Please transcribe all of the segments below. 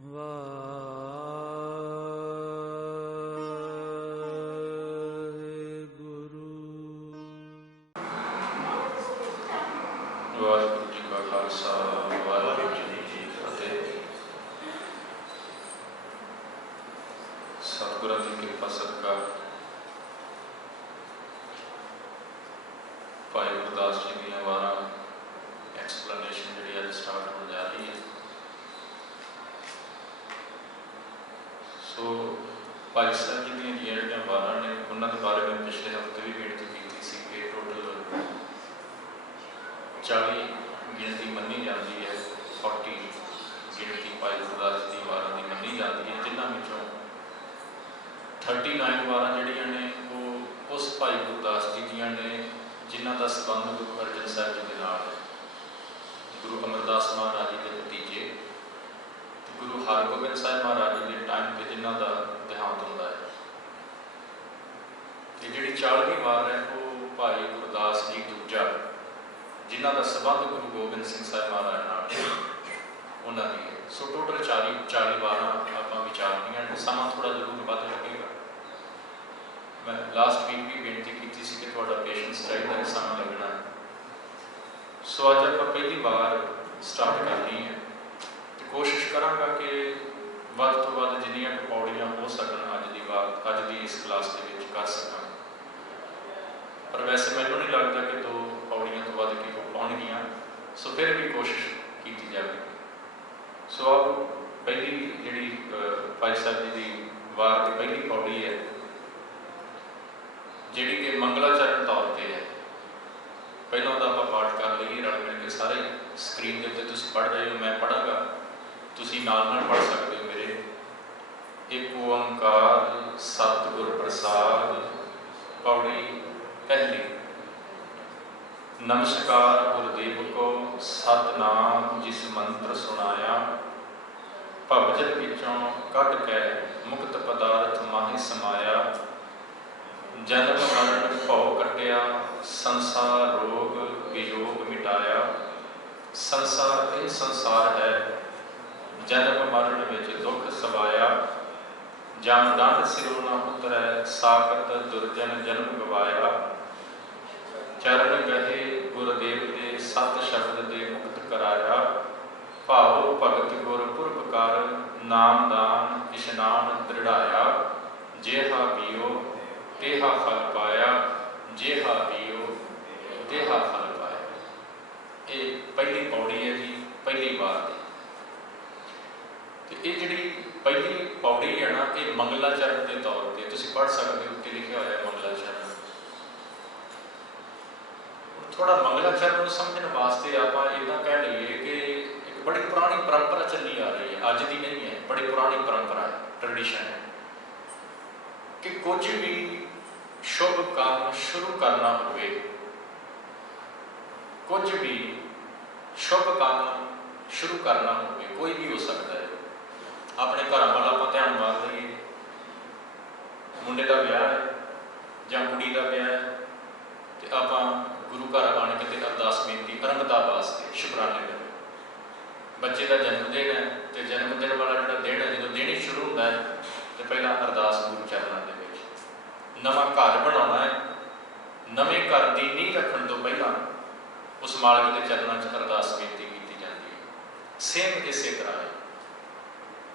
ਵਾਹਿਗੁਰੂ ਜੀ ਕਾ ਖਾਲਸਾ, ਵਾਹਿਗੁਰੂ ਜੀ ਕੀ ਫਤਿਹ। ਸਤਿਗੁਰਾਂ ਦੀ ਕਿਰਪਾ ਸਦਕਾ ਭਾਈ ਗੁਰਦਾਸ ਜੀ ਦੀਆਂ ਵਾਰਾਂ ਐਕਸਪਲੇਨੇਸ਼ਨ ਜਿਹੜੀ ਅੱਜ ਸਟਾਰਟ ਹੋਣ ਜਾ ਰਹੀ ਹੈ। ਸੋ ਭਾਈ ਸਾਹਿਬ ਜੀ ਦੀਆਂ ਜਿਹੜੀਆਂ ਵਾਰਾਂ ਨੇ ਉਹਨਾਂ ਦੇ ਬਾਰੇ ਮੈਂ ਪਿਛਲੇ ਹਫ਼ਤੇ ਵੀ ਬੇਨਤੀ ਕੀਤੀ ਸੀ ਕਿ ਟੋਟਲ 40 ਗਿਣਤੀ ਮੰਨੀ ਜਾਂਦੀ ਹੈ। 40 ਗਿਣਤੀ ਭਾਈ ਗੁਰਦਾਸ ਦੀ ਵਾਰਾਂ ਦੀ ਮੰਨੀ ਜਾਂਦੀ ਹੈ, ਜਿਨ੍ਹਾਂ ਵਿੱਚੋਂ 39 ਵਾਰਾਂ ਜਿਹੜੀਆਂ ਨੇ ਉਹ ਉਸ ਭਾਈ ਗੁਰਦਾਸ ਜੀ ਦੀਆਂ ਨੇ ਜਿਨ੍ਹਾਂ ਦਾ ਸੰਬੰਧ ਗੁਰੂ ਅਰਜਨ ਸਾਹਿਬ ਜੀ ਦੇ ਨਾਲ ਹੈ। ਗੁਰੂ ਅਮਰਦਾਸ ਮਹਾਰਾਜ ਜੀ ਦੇ ਭਤੀਜੇ ਤੇ ਗੁਰੂ ਹਰਗੋਬਿੰਦ ਸਾਹਿਬ ਮਹਾਰਾਜ ਜੀ ਦੇ ਟਾਈਮ 'ਤੇ ਜਿਨ੍ਹਾਂ ਦਾ ਦੇਹਾਂਤ ਹੁੰਦਾ ਹੈ। ਤੇ ਜਿਹੜੀ 40ਵੀਂ ਵਾਰ ਹੈ ਉਹ ਭਾਈ ਗੁਰਦਾਸ ਜੀ ਦੂਜਾ ਜਿਨ੍ਹਾਂ ਦਾ ਸੰਬੰਧ ਗੁਰੂ ਗੋਬਿੰਦ ਸਿੰਘ ਸਾਹਿਬ ਮਹਾਰਾਜ ਨਾਲ ਉਹਨਾਂ ਦੀ ਹੈ। ਸੋ ਟੋਟਲ 40 ਵਾਰਾਂ ਆਪਾਂ ਵਿਚਾਰਨੀਆਂ ਨੇ। ਸਮਾਂ ਥੋੜ੍ਹਾ ਜ਼ਰੂਰ ਵੱਧ ਲੱਗੇਗਾ। ਮੈਂ ਲਾਸਟ ਵੀਕ ਵੀ ਬੇਨਤੀ ਕੀਤੀ ਸੀ ਕਿ ਤੁਹਾਡਾ ਪੇਸ਼ੈਂਸ ਚਾਹੀਦਾ ਹੈ, ਸਮਾਂ ਲੱਗਣਾ ਹੈ। ਸੋ ਅੱਜ ਆਪਾਂ ਪਹਿਲੀ ਵਾਰ ਸਟਾਰਟ ਕਰਨੀ ਹੈ ਅਤੇ ਕੋਸ਼ਿਸ਼ ਕਰਾਂਗਾ ਕਿ ਵੱਧ ਤੋਂ ਵੱਧ ਜਿੰਨੀਆਂ ਕੁ ਪੌੜੀਆਂ ਹੋ ਸਕਣ ਅੱਜ ਦੀ ਇਸ ਕਲਾਸ ਦੇ ਵਿੱਚ ਕਰ ਸਕਾਂ। ਪਰ ਵੈਸੇ ਮੈਨੂੰ ਨਹੀਂ ਲੱਗਦਾ ਕਿ 2 ਪੌੜੀਆਂ ਤੋਂ ਵੱਧ ਕੇ ਹੋ ਪਾਉਣਗੀਆਂ। ਸੋ ਫਿਰ ਵੀ ਕੋਸ਼ਿਸ਼ ਕੀਤੀ ਜਾਵੇਗੀ। ਸੋ ਆਓ ਪਹਿਲੀ ਜਿਹੜੀ ਭਾਈ ਸਾਹਿਬ ਜੀ ਦੀ ਵਾਰ ਦੀ ਪਹਿਲੀ ਪੌੜੀ ਹੈ, ਜਿਹੜੀ ਕਿ ਮੰਗਲਾਚਰਨ ਤੌਰ 'ਤੇ ਹੈ। ਪਹਿਲਾਂ ਉਹਦਾ ਆਪਾਂ ਪਾਠ ਕਰ ਲਈਏ ਰਲ ਮਿਲ ਕੇ ਸਾਰੇ। ਸਕਰੀਨ ਦੇ ਉੱਤੇ ਤੁਸੀਂ ਪੜ੍ਹ ਰਹੇ ਹੋ, ਮੈਂ ਪੜ੍ਹਾਂਗਾ, ਤੁਸੀਂ ਨਾਲ ਨਾਲ ਪੜ੍ਹ ਸਕਦੇ ਹੋ ਮੇਰੇ। ਇੱਕ ਓੰਕਾਰ ਸਤਿਗੁਰ ਪ੍ਰਸਾਦ। ਪੌੜੀ ਪਹਿਲੀ। ਨਮਸਕਾਰ ਗੁਰਦੇਵ ਕੋ ਸਤਿਨਾਮ ਜਿਸ ਮੰਤਰ ਸੁਣਾਇਆ, ਭਵਜਲ ਵਿੱਚੋਂ ਕੱਢ ਕੇ ਮੁਕਤ ਪਦਾਰਥ ਮਾਹੀ ਸਮਾਇਆ। ਜਨਮ ਮਰਨ ਭਉ ਕੱਟਿਆ, ਸੰਸਾਰ ਰੋਗ ਵਿਯੋਗ ਮਿਟਾਇਆ। ਸੰਸਾਰ ਇਹ ਸੰਸਾਰ ਹੈ, ਜਨਮ ਮਰਨ ਵਿੱਚ ਦੁੱਖ ਸਵਾਇਆ। ਜਮ ਦੰਡ ਸਿਰੋਂ ਨਾ ਉਤਰੈ, ਸਾਖਤ ਦੁਰਜਨ ਜਨਮ ਗਵਾਇਆ। ਚਰਨ ਗਹੇ ਗੁਰਦੇਵ ਦੇ ਸਤ ਸ਼ਬਦ ਦੇ ਮੁਕਤ ਕਰਾਇਆ। ਭਾਵ ਭਗਤ ਗੁਰ ਪੁਰਬ ਕਰ, ਨਾਮ ਦਾਨ ਇਸ਼ਨਾਨ ਦ੍ਰਿੜਾਇਆ। ਜੇਹਾ ਪੀਓ ਤੇਹਾ ਫਲ ਪਾਇਆ, ਜੇਹਾ ਪੀਓ ਤੇਹਾ ਫਲ ਪਾਇਆ। ਇਹ ਪਹਿਲੀ ਪੌੜੀ ਹੈ ਜੀ, ਪਹਿਲੀ ਵਾਰ ਦੀ। ਤੇ ਇਹ ਜਿਹੜੀ ਪਹਿਲੀ ਪੌੜੀ ਹੈ ਨਾ, ਇਹ ਮੰਗਲਾਚਰਨ ਦੇ ਤੌਰ 'ਤੇ ਤੁਸੀਂ ਪੜ੍ਹ ਸਕਦੇ ਹੋ। ਉੱਤੇ ਲਿਖਿਆ ਹੋਇਆ ਮੰਗਲਾਚਰਨ। ਥੋੜ੍ਹਾ ਮੰਗਲਾਚਰਨ ਨੂੰ ਸਮਝਣ ਵਾਸਤੇ ਆਪਾਂ ਇੱਦਾਂ ਕਹਿ ਲਈਏ ਕਿ ਇੱਕ ਬੜੀ ਪੁਰਾਣੀ ਪਰੰਪਰਾ ਚੱਲੀ ਆ ਰਹੀ ਹੈ, ਅੱਜ ਦੀ ਨਹੀਂ ਹੈ, ਬੜੀ ਪੁਰਾਣੀ ਪਰੰਪਰਾ ਹੈ, ਟ੍ਰੈਡੀਸ਼ਨ ਹੈ ਕਿ ਕੁਝ ਵੀ ਸ਼ੁਭ ਕੰਮ ਸ਼ੁਰੂ ਕਰਨਾ ਹੋਵੇ, ਕੁਝ ਵੀ ਸ਼ੁਭ ਕੰਮ ਸ਼ੁਰੂ ਕਰਨਾ ਹੋਵੇ, ਕੋਈ ਵੀ ਹੋ ਸਕਦਾ ਹੈ। ਆਪਣੇ ਘਰਾਂ ਵੱਲ ਆਪਾਂ ਧਿਆਨ ਮਾਰ ਲਈਏ, ਮੁੰਡੇ ਦਾ ਵਿਆਹ ਹੈ ਜਾਂ ਕੁੜੀ ਦਾ ਵਿਆਹ ਹੈ, ਤੇ ਆਪਾਂ ਗੁਰੂ ਘਰ ਆਣ ਕੇ ਤੇ ਅਰਦਾਸ ਬੇਨਤੀ ਅਰੰਗਤਾ ਵਾਸਤੇ ਸ਼ੁਕਰਾਨੇ ਦੇ। ਬੱਚੇ ਦਾ ਜਨਮ ਦਿਨ ਹੈ ਤੇ ਜਨਮ ਦਿਨ ਵਾਲਾ ਜਿਹੜਾ ਦਿਨ ਹੈ, ਜਦੋਂ ਦਿਨ ਹੀ ਸ਼ੁਰੂ ਹੁੰਦਾ ਹੈ ਤੇ ਪਹਿਲਾਂ ਅਰਦਾਸ ਗੁਰੂ ਚਰਨਾਂ ਦੇ ਵਿੱਚ। ਨਵਾਂ ਘਰ ਬਣਾਉਣਾ ਹੈ, ਨਵੇਂ ਘਰ ਦੀ ਨੀਂਹ ਰੱਖਣ ਤੋਂ ਪਹਿਲਾਂ ਉਸ ਮਾਲਕ ਦੇ ਚਰਨਾਂ 'ਚ ਅਰਦਾਸ ਬੇਨਤੀ ਕੀਤੀ ਜਾਂਦੀ ਹੈ। ਸੇਮ ਇਸੇ ਤਰ੍ਹਾਂ ਹੈ।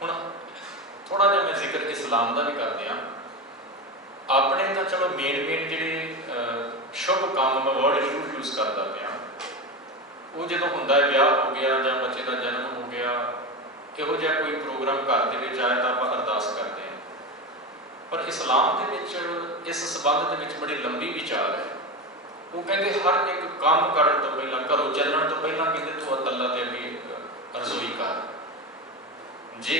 ਹੁਣ ਥੋੜ੍ਹਾ ਜਿਹਾ ਮੈਂ ਜ਼ਿਕਰ ਇਸਲਾਮ ਦਾ ਵੀ ਕਰਦੇ ਹਾਂ। ਆਪਣੇ ਤਾਂ ਚਲੋ ਮੇਨ ਜਿਹੜੇ ਸ਼ੁਭ ਕੰਮ ਮੈਂ ਵਰਡ ਜ਼ਰੂਰ ਯੂਜ਼ ਕਰਦਾ ਪਿਆ, ਉਹ ਜਦੋਂ ਹੁੰਦਾ ਹੈ ਵਿਆਹ ਹੋ ਗਿਆ ਜਾਂ ਬੱਚੇ ਦਾ ਜਨਮ ਹੋ ਗਿਆ, ਇਹੋ ਜਿਹਾ ਕੋਈ ਪ੍ਰੋਗਰਾਮ ਘਰ ਦੇ ਵਿੱਚ ਆਇਆ ਤਾਂ ਆਪਾਂ ਅਰਦਾਸ ਕਰਦੇ ਹਾਂ। ਪਰ ਇਸਲਾਮ ਦੇ ਵਿੱਚ ਇਸ ਸੰਬੰਧ ਦੇ ਵਿੱਚ ਬੜੀ ਲੰਬੀ ਵਿਚਾਰ ਹੈ। ਉਹ ਕਹਿੰਦੇ ਹਰ ਇੱਕ ਕੰਮ ਕਰਨ ਤੋਂ ਪਹਿਲਾਂ, ਘਰੋਂ ਚੱਲਣ ਤੋਂ ਪਹਿਲਾਂ ਕਹਿੰਦੇ ਤੂੰ ਅੱਲਾ ਤੇ ਅੱਗੇ ਰਜ਼ੋਈ ਕਰ। ਜੇ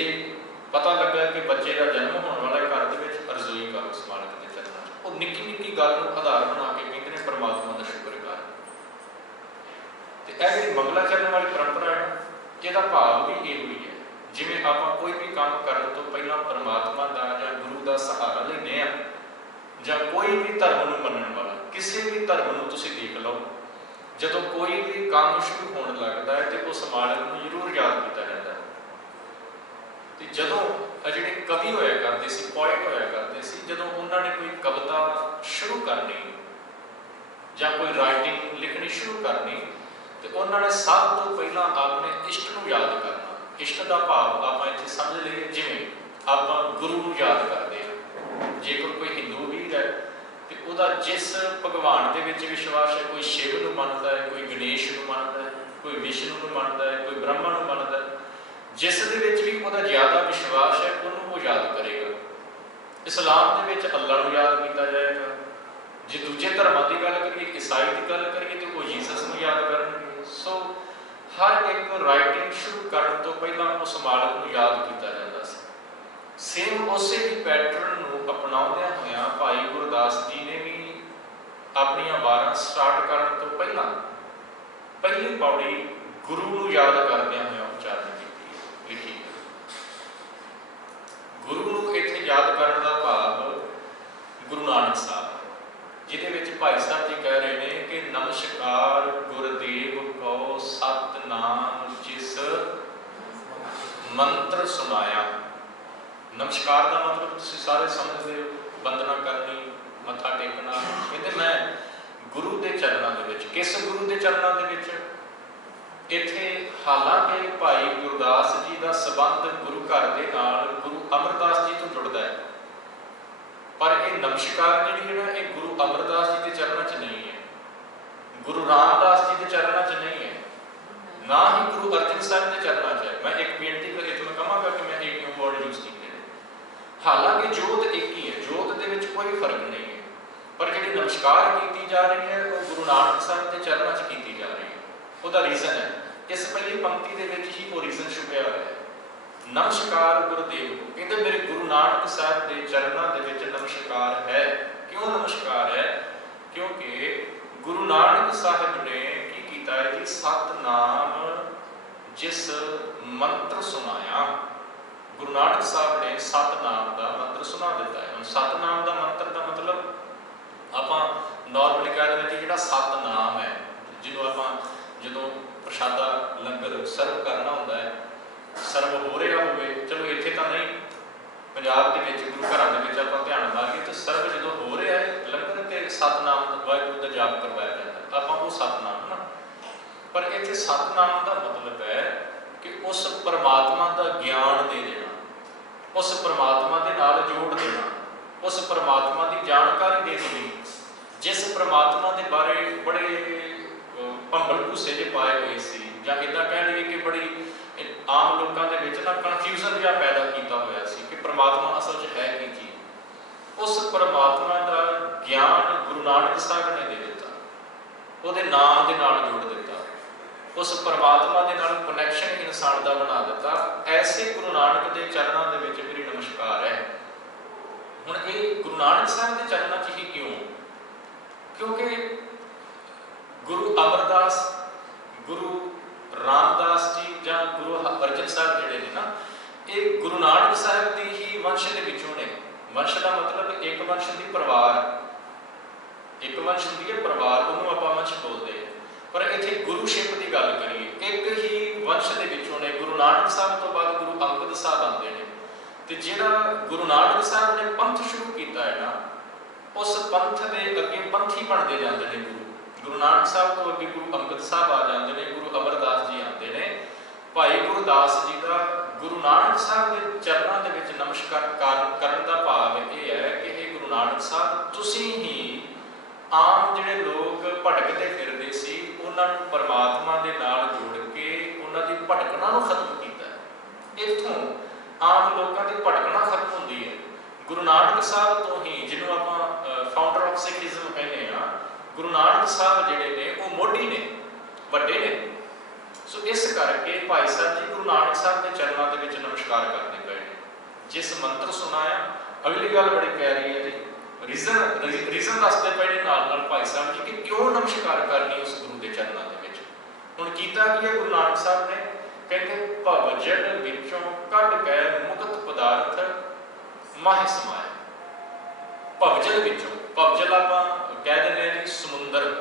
ਪਤਾ ਲੱਗਾ ਕਿ ਬੱਚੇ ਦਾ ਜਨਮ ਹੋਣ ਵਾਲਾ ਘਰ ਦੇ ਵਿੱਚ, ਰਜ਼ੋਈ ਕਰ ਉਸ ਮਾਲਕ ਦੇ ਚਰਨਾਂ 'ਚ। ਉਹ ਨਿੱਕੀ ਨਿੱਕੀ ਗੱਲ ਨੂੰ ਆਧਾਰ ਬਣਾ ਕੇ ਕਹਿੰਦੇ ਨੇ ਪਰਮਾਤਮਾ ਦਾ ਸ਼ੁਕਰ ਕਰ। ਤੇ ਇਹ ਜਿਹੜੀ ਮੰਗਲਾਚਰਨ ਵਾਲੀ ਪਰੰਪਰਾ ਹੈ, ਇਹਦਾ ਭਾਵ ਵੀ ਇਹੋ ਹੀ ਹੈ। ਜਿਵੇਂ ਆਪਾਂ ਕੋਈ ਵੀ ਕੰਮ ਕਰਨ ਤੋਂ ਪਹਿਲਾਂ ਪਰਮਾਤਮਾ ਦਾ ਜਾਂ ਗੁਰੂ ਦਾ ਸਹਾਰਾ ਲੈਂਦੇ ਹਾਂ, ਜਾਂ ਕੋਈ ਵੀ ਧਰਮ ਨੂੰ ਮੰਨਣ ਵਾਲਾ, ਕਿਸੇ ਵੀ ਧਰਮ ਨੂੰ ਤੁਸੀਂ ਦੇਖ ਲਓ, ਜਦੋਂ ਕੋਈ ਵੀ ਕੰਮ ਸ਼ੁਰੂ ਹੋਣ ਲੱਗਦਾ ਹੈ ਤੇ ਉਸ ਮਾਲਕ ਨੂੰ ਜ਼ਰੂਰ ਯਾਦ ਕੀਤਾ ਜਾਂਦਾ ਹੈ। ਤੇ ਜਦੋਂ ਜਿਹੜੇ ਕਵੀ ਹੋਇਆ ਕਰਦੇ ਸੀ, ਪੋਇਟ ਹੋਇਆ ਕਰਦੇ ਸੀ, ਜਦੋਂ ਉਹਨਾਂ ਨੇ ਕੋਈ ਕਵਿਤਾ ਸ਼ੁਰੂ ਕਰਨੀ ਜਾਂ ਕੋਈ ਰਾਈਟਿੰਗ ਲਿਖਣੀ ਸ਼ੁਰੂ ਕਰਨੀ, ਤੇ ਉਹਨਾਂ ਨੇ ਸਭ ਤੋਂ ਪਹਿਲਾਂ ਆਪਣੇ ਇਸ਼ਟ ਨੂੰ ਯਾਦ ਕਰਨਾ। ਇਸ਼ਟ ਦਾ ਭਾਵ ਆਪਾਂ ਇੱਥੇ ਸਮਝ ਲਈਏ ਜਿਵੇਂ ਆਪਾਂ ਗੁਰੂ ਨੂੰ ਯਾਦ ਕਰਦੇ ਹਾਂ। ਜੇਕਰ ਕੋਈ ਹਿੰਦੂ ਵੀਰ ਹੈ ਤੇ ਉਹਦਾ ਜਿਸ ਭਗਵਾਨ ਦੇ ਵਿੱਚ ਵਿਸ਼ਵਾਸ ਹੈ, ਕੋਈ ਸ਼ਿਵ ਨੂੰ ਮੰਨਦਾ ਹੈ, ਕੋਈ ਗਣੇਸ਼ ਨੂੰ ਮੰਨਦਾ ਹੈ, ਕੋਈ ਵਿਸ਼ਨੂੰ ਨੂੰ ਮੰਨਦਾ ਹੈ, ਕੋਈ ਬ੍ਰਹਮਾ ਨੂੰ ਮੰਨਦਾ ਹੈ, ਜਿਸ ਦੇ ਵਿੱਚ ਵੀ ਉਹਦਾ ਜ਼ਿਆਦਾ ਵਿਸ਼ਵਾਸ ਹੈ ਉਹਨੂੰ ਉਹ ਯਾਦ ਕਰੇਗਾ। ਇਸਲਾਮ ਦੇ ਵਿੱਚ ਅੱਲਾ ਨੂੰ ਯਾਦ ਕੀਤਾ ਜਾਏਗਾ। ਜੇ ਦੂਜੇ ਧਰਮਾਂ ਦੀ ਗੱਲ ਕਰੀਏ, ਈਸਾਈ ਦੀ ਗੱਲ ਕਰੀਏ, ਤੇ ਉਹ ਜੀਸਸ ਨੂੰ ਯਾਦ ਕਰਨਗੇ। ਸੋ ਹਰ ਇੱਕ ਰਾਈਟਿੰਗ ਸ਼ੁਰੂ ਕਰਨ ਤੋਂ ਪਹਿਲਾਂ ਉਸ ਮਾਲਕ ਨੂੰ ਯਾਦ ਕੀਤਾ ਜਾਂਦਾ ਸੀ। ਸੇਮ ਉਸੇ ਹੀ ਪੈਟਰਨ ਨੂੰ ਅਪਣਾਉਂਦਿਆਂ ਹੋਇਆਂ ਭਾਈ ਗੁਰਦਾਸ ਜੀ ਨੇ ਵੀ ਆਪਣੀਆਂ ਵਾਰਾਂ ਸਟਾਰਟ ਕਰਨ ਤੋਂ ਪਹਿਲਾਂ ਪਹਿਲੀ ਪੌੜੀ ਗੁਰੂ ਨੂੰ ਯਾਦ ਕਰਦਿਆਂ ਹੋਇਆਂ ਉਚਾਰਨ ਕੀਤੀ, ਲਿਖੀ। ਗੁਰੂ ਨੂੰ ਇੱਥੇ ਯਾਦ ਕਰਨ ਦਾ ਭਾਵ ਗੁਰੂ ਨਾਨਕ ਸਾਹਿਬ, ਜਿਹਦੇ ਵਿੱਚ ਭਾਈ ਸਾਹਿਬ ਜੀ ਕਹਿ ਰਹੇ ਨੇ ਕਿ ਨਮਸਕਾਰ ਗੁਰਦੇਵ ਕਉ ਸਤਿਨਾਮ ਜਿਸ ਮੰਤਰ ਸੁਣਾਇਆ। ਨਮਸਕਾਰ ਦਾ ਮਤਲਬ ਤੁਸੀਂ ਸਾਰੇ ਸਮਝਦੇ ਹੋ, ਬੰਦਨਾ ਕਰਨੀ, ਮੱਥਾ ਟੇਕਣਾ। ਕਹਿੰਦੇ ਮੈਂ ਗੁਰੂ ਦੇ ਚਰਨਾਂ ਦੇ ਵਿੱਚ। ਕਿਸ ਗੁਰੂ ਦੇ ਚਰਨਾਂ ਦੇ ਵਿੱਚ? ਇੱਥੇ ਹਾਲਾਂਕਿ ਭਾਈ ਗੁਰਦਾਸ ਜੀ ਦਾ ਸੰਬੰਧ ਗੁਰੂ ਘਰ ਦੇ ਨਾਲ ਗੁਰੂ ਅਮਰਦਾਸ ਜੀ ਤੋਂ ਜੁੜਦਾ ਹੈ, ਪਰ ਇਹ ਨਮਸਕਾਰ ਜਿਹੜੀ ਹੈ ਨਾ, ਇਹ ਗੁਰੂ ਅਮਰਦਾਸ ਜੀ ਦੇ ਚਰਨਾਂ 'ਚ ਨਹੀਂ ਹੈ, ਗੁਰੂ ਰਾਮਦਾਸ ਜੀ ਦੇ ਚਰਨਾਂ 'ਚ ਨਹੀਂ ਹੈ, ਨਾ ਹੀ ਗੁਰੂ ਅਰਜਨ ਸਾਹਿਬ ਦੇ ਚਰਨਾਂ 'ਚ ਹੈ। ਮੈਂ ਇੱਕ ਬੇਨਤੀ ਕਰੇ ਤੇ ਮੈਂ ਕਹਾਂਗਾ ਕਿ ਮੈਂ ਇਹ ਕਿਉਂ ਵਰਡ ਯੂਜ਼ ਕੀਤੇ ਨੇ। ਹਾਲਾਂਕਿ ਜੋਤ ਇੱਕ ਹੀ ਹੈ, ਜੋਤ ਦੇ ਵਿੱਚ ਕੋਈ ਫਰਕ ਨਹੀਂ ਹੈ, ਪਰ ਜਿਹੜੀ ਨਮਸਕਾਰ ਕੀਤੀ ਜਾ ਰਹੀ ਹੈ ਉਹ ਗੁਰੂ ਨਾਨਕ ਸਾਹਿਬ ਦੇ ਚਰਨਾਂ 'ਚ ਕੀਤੀ ਜਾ ਰਹੀ ਹੈ। ਉਹਦਾ ਰੀਜ਼ਨ ਹੈ, ਇਸ ਪਹਿਲੀ ਪੰਕਤੀ ਦੇ ਵਿੱਚ ਹੀ ਉਹ ਰੀਜ਼ਨ ਛੁਪਿਆ ਹੋਇਆ ਹੈ। ਨਮਸਕਾਰ ਗੁਰਦੇਵ ਨੂੰ, ਕਹਿੰਦੇ ਮੇਰੇ ਗੁਰੂ ਨਾਨਕ ਸਾਹਿਬ ਦੇ ਚਰਨਾਂ ਦੇ ਵਿੱਚ ਨਮਸਕਾਰ ਹੈ। ਕਿਉਂ ਨਮਸਕਾਰ ਹੈ? ਕਿਉਂਕਿ ਗੁਰੂ ਨਾਨਕ ਸਾਹਿਬ ਨੇ ਕੀ ਕੀਤਾ ਹੈ ਜੀ? ਸਤਿਨਾਮ ਜਿਸ ਮੰਤਰ ਸੁਣਾਇਆ। ਗੁਰੂ ਨਾਨਕ ਸਾਹਿਬ ਨੇ ਸਤਿਨਾਮ ਦਾ ਮੰਤਰ ਸੁਣਾ ਦਿੱਤਾ ਹੈ। ਹੁਣ ਸਤਿਨਾਮ ਦਾ ਮੰਤਰ ਦਾ ਮਤਲਬ ਆਪਾਂ ਨਾਰਮਲੀ ਕਹਿ ਦਿੰਦੇ ਕਿ ਜਿਹੜਾ ਸਤਿਨਾਮ ਹੈ, ਜਿਹਨੂੰ ਆਪਾਂ ਜਦੋਂ ਪ੍ਰਸ਼ਾਦਾ ਲੰਗਰ ਸਰਵ ਕਰਨਾ ਹੁੰਦਾ ਹੈ, ਸਰਵ ਹੋ ਰਿਹਾ ਹੋਵੇ, ਚਲੋ ਇੱਥੇ ਤਾਂ ਨਹੀਂ, ਪੰਜਾਬ ਦੇ ਵਿੱਚ ਗੁਰੂ ਘਰਾਂ ਦੇ ਵਿੱਚ ਆਪਾਂ ਧਿਆਨ ਮਾਰੀਏ ਤਾਂ ਸਰਵ ਜਦੋਂ ਹੋ ਰਿਹਾ ਹੈ ਲੰਗਰ ਤੇ ਸਤਿਨਾਮ ਵਾਹਿਗੁਰੂ ਦਾ ਜਾਪ ਕਰਵਾਇਆ ਜਾਂਦਾ, ਆਪਾਂ ਉਹ ਸਤਿਨਾਮ ਨਾ। ਪਰ ਇੱਥੇ ਸਤਿਨਾਮ ਦਾ ਮਤਲਬ ਹੈ ਕਿ ਉਸ ਪਰਮਾਤਮਾ ਦਾ ਗਿਆਨ ਦੇ ਦੇਣਾ, ਉਸ ਪਰਮਾਤਮਾ ਦੇ ਨਾਲ ਜੋੜ ਦੇਣਾ, ਉਸ ਪਰਮਾਤਮਾ ਦੀ ਜਾਣਕਾਰੀ ਦੇ ਦੇਣੀ, ਜਿਸ ਪਰਮਾਤਮਾ ਦੇ ਬਾਰੇ ਬੜੇ ਭੰਬਲ ਭੂਸੇ ਜਿਹੇ ਪਾਏ ਹੋਏ ਸੀ, ਜਾਂ ਇੱਦਾਂ ਕਹਿ ਲਈਏ ਕਿ ਬੜੀ ਆਮ ਲੋਕਾਂ ਦੇ ਵਿੱਚ ਨਾ ਕਨਫਿਊਜ਼ਨ ਜਿਹਾ ਪੈਦਾ ਕੀਤਾ ਹੋਇਆ ਸੀ ਕਿ ਪਰਮਾਤਮਾ ਅਸਲ 'ਚ ਹੈ ਕੀ ਚੀਜ਼। ਉਸ ਪਰਮਾਤਮਾ ਦਾ ਗਿਆਨ ਗੁਰੂ ਨਾਨਕ ਸਾਹਿਬ ਨੇ ਦੇ ਦਿੱਤਾ, ਉਹਦੇ ਨਾਮ ਦੇ ਨਾਲ ਜੋੜ ਦਿੱਤਾ, ਉਸ ਪਰਮਾਤਮਾ ਦੇ ਨਾਲ ਕਨੈਕਸ਼ਨ ਇਨਸਾਨ ਦਾ ਬਣਾ ਦਿੱਤਾ। ਐਸੇ ਗੁਰੂ ਨਾਨਕ ਦੇ ਚਰਨਾਂ ਦੇ ਵਿੱਚ ਮੇਰੀ ਨਮਸਕਾਰ ਹੈ। ਹੁਣ ਇਹ ਗੁਰੂ ਨਾਨਕ ਸਾਹਿਬ ਦੇ ਚਰਨਾਂ 'ਚ ਹੀ ਕਿਉਂ? ਕਿਉਂਕਿ ਗੁਰੂ ਅਮਰਦਾਸ, ਗੁਰੂ ਰਾਮਦਾਸ ਜੀ ਜਾਂ ਗੁਰੂ ਅਰਜਨ ਸਾਹਿਬ ਜਿਹੜੇ ਨੇ ਨਾ, ਇਹ ਗੁਰੂ ਨਾਨਕ ਸਾਹਿਬ ਦੀ ਹੀ ਵੰਸ਼ ਦੇ ਵਿੱਚੋਂ ਨੇ। ਵੰਸ਼ ਦਾ ਮਤਲਬ ਇੱਕ ਵੰਸ਼ ਦੀ ਪਰਿਵਾਰ, ਇੱਕ ਵੰਸ਼ ਹੁੰਦੀ ਹੈ ਪਰਿਵਾਰ, ਉਹਨੂੰ ਆਪਾਂ ਵੰਸ਼ ਬੋਲਦੇ ਹਾਂ। ਪਰ ਇੱਥੇ ਗੁਰੂਸ਼ਿਪ ਦੀ ਗੱਲ ਕਰੀਏ, ਇੱਕ ਹੀ ਵੰਸ਼ ਦੇ ਵਿੱਚੋਂ ਨੇ। ਗੁਰੂ ਨਾਨਕ ਸਾਹਿਬ ਤੋਂ ਬਾਅਦ ਗੁਰੂ ਅੰਗਦ ਸਾਹਿਬ ਆਉਂਦੇ ਨੇ, ਤੇ ਜਿਹੜਾ ਗੁਰੂ ਨਾਨਕ ਸਾਹਿਬ ਨੇ ਪੰਥ ਸ਼ੁਰੂ ਕੀਤਾ ਹੈ ਨਾ, ਉਸ ਪੰਥ ਦੇ ਅੱਗੇ ਪੰਥੀ ਬਣਦੇ ਜਾਂਦੇ ਨੇ ਗੁਰੂ। ਗੁਰੂ ਨਾਨਕ ਸਾਹਿਬ ਤੋਂ ਅੱਗੇ ਗੁਰੂ ਅੰਗਦ ਸਾਹਿਬ ਆ ਜਾਂਦੇ ਨੇ, ਗੁਰੂ ਅਮਰਦਾਸ ਜੀ ਆਉਂਦੇ ਨੇ। ਭਾਈ ਗੁਰਦਾਸ ਜੀ ਦਾ ਗੁਰੂ ਨਾਨਕ ਸਾਹਿਬ ਦੇ ਚਰਨਾਂ ਦੇ ਵਿੱਚ ਨਮਸਕਾਰ ਕਰਨ ਦਾ ਭਾਵ ਇਹ ਹੈ ਕਿ ਇਹ ਗੁਰੂ ਨਾਨਕ ਸਾਹਿਬ, ਤੁਸੀਂ ਹੀ ਆਮ ਜਿਹੜੇ ਲੋਕ ਭਟਕਦੇ ਫਿਰਦੇ ਸੀ ਉਹਨਾਂ ਨੂੰ ਪਰਮਾਤਮਾ ਦੇ ਨਾਲ ਜੋੜ ਕੇ ਉਹਨਾਂ ਦੀ ਭਟਕਣਾ ਨੂੰ ਖਤਮ ਕੀਤਾ। ਇੱਥੋਂ ਆਮ ਲੋਕਾਂ ਦੀ ਭਟਕਣਾ ਖਤਮ ਹੁੰਦੀ ਹੈ ਗੁਰੂ ਨਾਨਕ ਸਾਹਿਬ ਤੋਂ ਹੀ, ਜਿਹਨੂੰ ਆਪਾਂ ਫਾਊਂਡਰ ਆਫ ਸਿੱਖੀਜ਼ਮ ਕਹਿੰਦੇ ਹਾਂ। ਗੁਰੂ ਨਾਨਕ ਸਾਹਿਬ ਜਿਹੜੇ ਨੇ ਉਹ ਮੋਢੀ ਨੇ, ਵੱਡੇ ਨੇ। ਸੋ ਇਸ ਕਰਕੇ ਭਾਈ ਸਾਹਿਬ ਜੀ ਗੁਰੂ ਨਾਨਕ ਸਾਹਿਬ ਦੇ ਚਰਨਾਂ ਦੇ ਵਿੱਚ ਨਮਸਕਾਰ ਕਰਦੇ ਪਏ ਨੇ। ਜਿਸ ਮੰਤਰ ਸੁਣਾਇਆ, ਅਗਲੀ ਗੱਲ ਬੜੀ ਪਿਆਰੀ ਹੈ ਜੀ, ਰੀਜ਼ਨ ਦੱਸਦੇ ਪਏ ਨੇ ਨਾਲ ਨਾਲ ਭਾਈ ਸਾਹਿਬ ਜੀ ਕਿ ਕਿਉਂ ਨਮਸਕਾਰ ਕਰਨੀ ਉਸ ਗੁਰੂ ਦੇ ਚਰਨਾਂ ਦੇ ਵਿੱਚ। ਹੁਣ ਕੀਤਾ ਕੀ ਹੈ ਗੁਰੂ ਨਾਨਕ ਸਾਹਿਬ ਨੇ? ਕਹਿੰਦੇ ਭਵਜਲ ਵਿੱਚੋਂ ਕੱਢ ਕੇ ਮੁਕਤ ਪਦਾਰਥ ਮਾਹਿ ਸਮਾਇਆ। ਭਵਜਲ ਵਿੱਚੋਂ, ਭਵਜਲ ਆਪਾਂ ਕਹਿ ਦਿੰਦੇ ਹਾਂ ਜੀ ਸਮੁੰਦਰ,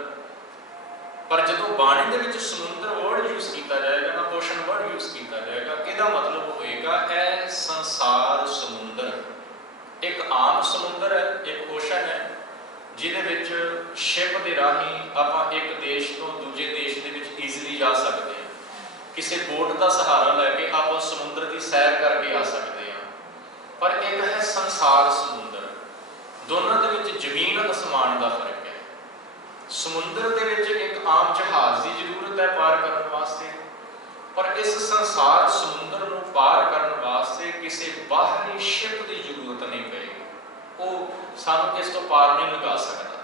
ਪਰ ਜਦੋਂ ਬਾਣੀ ਦੇ ਵਿੱਚ ਸਮੁੰਦਰ ਵਰਡ ਯੂਜ਼ ਕੀਤਾ ਜਾਏਗਾ ਨਾ, ਓਸ਼ਨ ਵਰਡ ਯੂਜ਼ ਕੀਤਾ ਜਾਏਗਾ, ਇਹਦਾ ਮਤਲਬ ਹੋਏਗਾ ਇਹ है संसार समुंदर। एक आम समुंदर है, एक ओशन है जिहदे विच शिप दे राही आपां एक देश तो दूजे देश दे विच ईਜ਼ਲੀ जा सकते हैं। किसी बोट का सहारा लैके आप समुद्र की सैर करके आ सकते हैं। पर एक है संसार समुंदर, दोनों के विच जमीन आसमान का फर्क है। समुंदर के विच एक आम जहाज़ की जरूरत है पार करने वास्ते, पर इस संसार समुंदर को पार करने वास्ते किसी बाहरी शिप की जरूरत नहीं पेगी। वो सानू इस तो पार नहीं लगा सकता।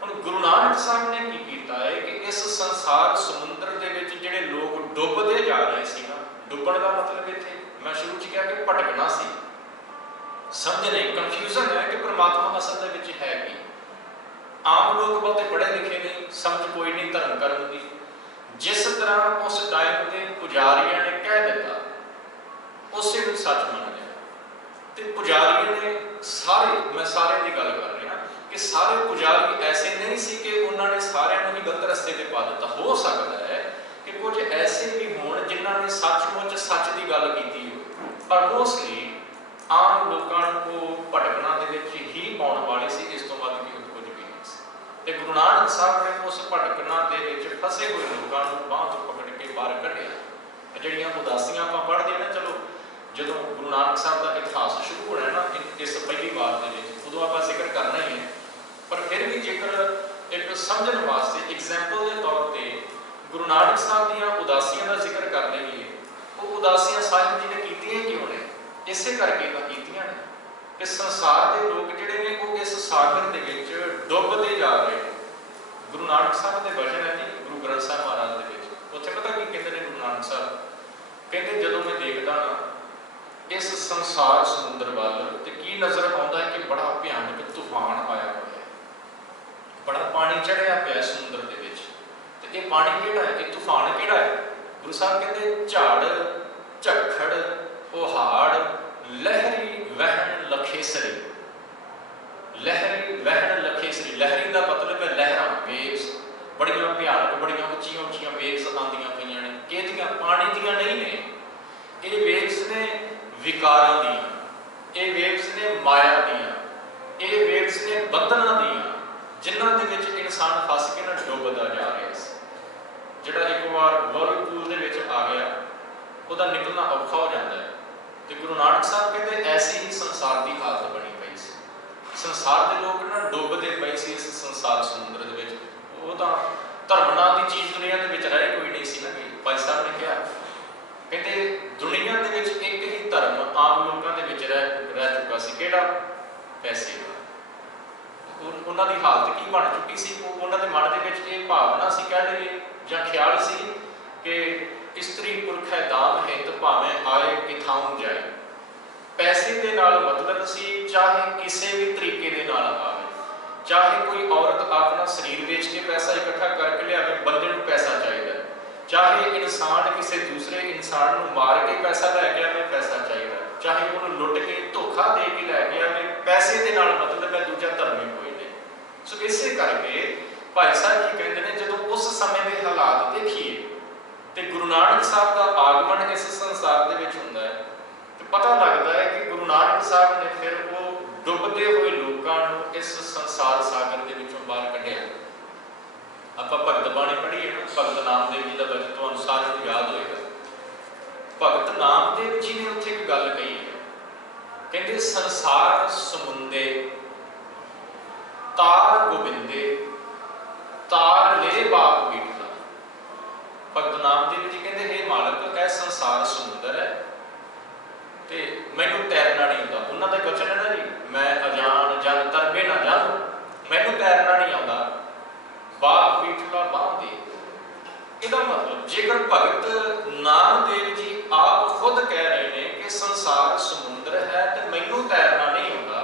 हुण गुरु नानक साहब ने की कीता है कि इस संसार समुंदर के विच जिहड़े लोग डुबदे जा रहे सी ना, डुबण का मतलब इत्थे मैं शुरू च कहा कि भटकना सी, समझ नहीं, कन्फ्यूजन है कि परमात्मा असल दे विच है की। आम लोग बहुते पढ़े लिखे नहीं, समझ कोई नहीं धर्म कर्म की। जिस तरह उस टाइम के पुजारियों ने कह दिता उसे भी सच मान लिया। तो पुजारियों ने सारे, मैं सारे की गल कर रहा कि सारे पुजारी ऐसे नहीं सी कि उन्होंने सारे ही गलत रस्ते पर पा दिता। हो सकता है कि कुछ ऐसे भी होण जिन्होंने सचमुच सच की गल की हो, पर मोस्टली आम लोगों को भटकना ही पाने वाले सी, इस तो वध के कुछ भी नहीं सी। ते गुरु नानक साहब ने उस भटकना के फसे हुए लोगों को बांह तो पकड़ के बाहर कढ़िया। जिहड़ियां उदासियां आपां पढ़दे ना, चलो जो गुरु नानक साहब का इतिहास शुरू होना है ना इस पहली बार के उदों आप जिक्र करना ही है, पर फिर भी जेकर एक समझने वास्ते एग्जाम्पल के तौर पर गुरु नानक साहब दी उदासियां का जिक्र कर लईए। वो उदासियां साहिब जी ने कीतियां क्यों ने? इसे करके तो कीतियां ने कि संसार के लोग जिहड़े ने वो इस सागर के विच डुबदे जा रहे हैं। गुरु नानक साहब के वचन है जी गुरु ग्रंथ साहब महाराज के विच, उत्थे पता की कहते हैं गुरु नानक साहब कहते जदों मैं देखदा ना इस संसार समुद्र वाल तो की नज़र आता है कि बड़ा भयानक तूफान आया हुआ है, बड़ा पानी चढ़िया पाया समुद्र के विच। तो ये पानी किहड़ा है, ये तूफान किहड़ा है? गुरु साहब कहते झाड़ झक्खड़ उहाड़ लहरी वहन लखेसरी। लहरी वहन लखेसरी, लहरी का मतलब है लहरां, वेव्स, बड़ियां भयानक बड़ियां उच्चियां उच्चियां वेव्स आंदियां पईयां ने। किहदियां? पानी दियां नहीं ने, ये वेव्स ने विकारां दियां, ये वेव्स ने माया दियां, ये वेव्स ने बंधनां दियां, जिन्हां दे विच इंसान फस के ना डुबदा जा रहा है। जिहड़ा एक बार वर्लपूल दे विच आ गया उहदा निकलना औखा हो जाता है। तो गुरु नानक साहब कहते ऐसी ही संसार की हालत बनी पई सी। संसार के लोग ना डुबदे पए सी इस संसार समुद्र दे विच। वो तां धर्म नाम की चीज़ दुनिया के विच रह कोई नहीं सी ना। भाई साहब ने कहा कहते दुनिया के विच एक ही धर्म आम लोगों के विच रह चुका सी, किहड़ा? पैसे का। उन्हों की हालत की बन चुकी सी, उन्होंने मन के विच ये भावना सी, कह लीए जां ख्याल सी कि स्त्री पुरख है दाम हित भावें आए किथाऊं जाए। पैसे के नाल मतलब सी, चाहे किसी भी तरीके दे नाल आवे, चाहे कोई औरत अपना शरीर बेच के पैसा इकट्ठा करके लिया, बंदे नूं पैसा चाहिए, चाहे इंसान किसी दूसरे इंसान को मार के पैसा लैके आए पैसा चाहिए, चाहे उन्होंने लुट के धोखा दे के लैके आए, पैसे के नाल मतलब है दूजा धर्म ही कोई नहीं। सो इसे करके भाई साहब की कहते हैं जो उस समय के हालात देखिए तो गुरु नानक साहब का आगमन इस संसार के विच हुंदा है, तो पता लगता है कि गुरु नानक साहब ने फिर वो डुबदे हुए लोगों को इस संसार सागर के विचों बाहर कढ़िया। आपां भगत बाणी पढ़ीए ना, भगत नामदेव जी का वचन तुहानूं सारिआं नूं याद होएगा। भगत नामदेव जी ने उत्थे एक गल कही है, कहते संसार समुंदे तार गोबिंदे तार ले बाप बीठा। भगत नामदेव जी कहते हे मालक यह संसार समुंदर है ते मैनू तैरना नहीं आता। उन्होंने का वचन है ना जी, मैं अजान जन तरबे ना जानू, मैनू तैरना नहीं आता, बाप बीठला बांह दे। इसका मतलब जेकर भगत नामदेव जी आप खुद कह रहे हैं कि संसार समुंदर है तो मैनू तैरना नहीं आता,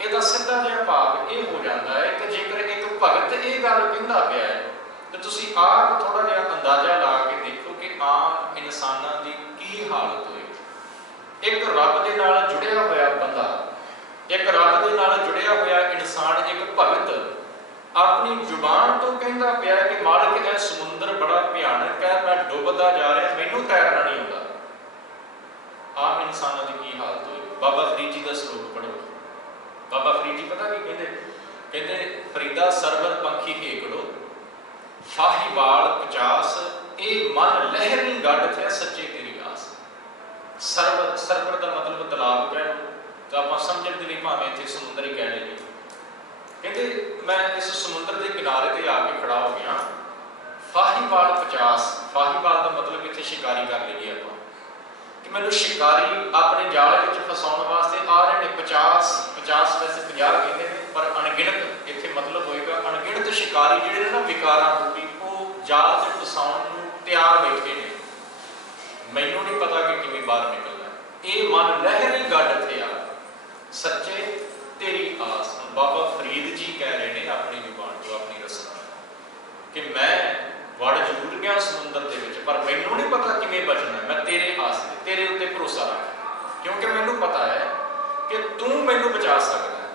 इसका सीधा जिहा भाव यह हो जाता है कि जेकर एक भगत ये गल कहता पाया है तो तुसीं आप थोड़ा जिहा अंदाजा ला के देखो कि आम इंसानां दी की हालत होएगी। एक रब दे नाल जुड़िया होया बंदा, एक रब दे नाल जुड़िया होया इंसान, एक भगत अपनी जुबान तो कहता पाया कि मालिक यह समुंदर बड़ा भयानक है, मैं डुबदा जा रहा, मैनू तैरना नहीं आता। आम इंसानों की की हालत हुई। बाबा फरीद जी का श्लोक पढ़ो। बाबा फरीद जी पता की कहते, कहते फरीदा सरवर पंखी हेकड़ो फाही बाल 50 ए मन लहरी गढ़ थे सच्चे तेरी आस। सरवर, सरवर का मतलब तलाब कह लो, तो आप समझने के लिए भावें इतने समुद्र ही कह लीजिए। कहते मैं इस समुद्र के किनारे पर आके खड़ा हो गया। फाहीवाल 50, फाहीवाल का मतलब इतने शिकारी कर लीजिए आप कि मैंने शिकारी अपने जाल में फसाने वास्ते आ रहे हैं। 50 50 वैसे 50 कहते हैं, पर अणगिणत इतने मतलब होएगा। अणगिणत शिकारी जिहड़े ना विकारां रूपी वो जाल से फसाने को तैयार बैठे हैं। मैनू नहीं पता कि किवें बाहर निकलना। ये मन लहरी गढ़ थे आ सच्चे तेरी आस। बाबा फरीद जी कह रहे हैं अपनी जुबान जो अपनी रस्म कि मैं वड़ जरूर गया समुद्र के विच, पर मैनू नहीं पता किवें बचना। मैं तेरे आस तेरे उत्ते भरोसा रख, क्योंकि मैनू पता है कि तू मैनू बचा सकता है।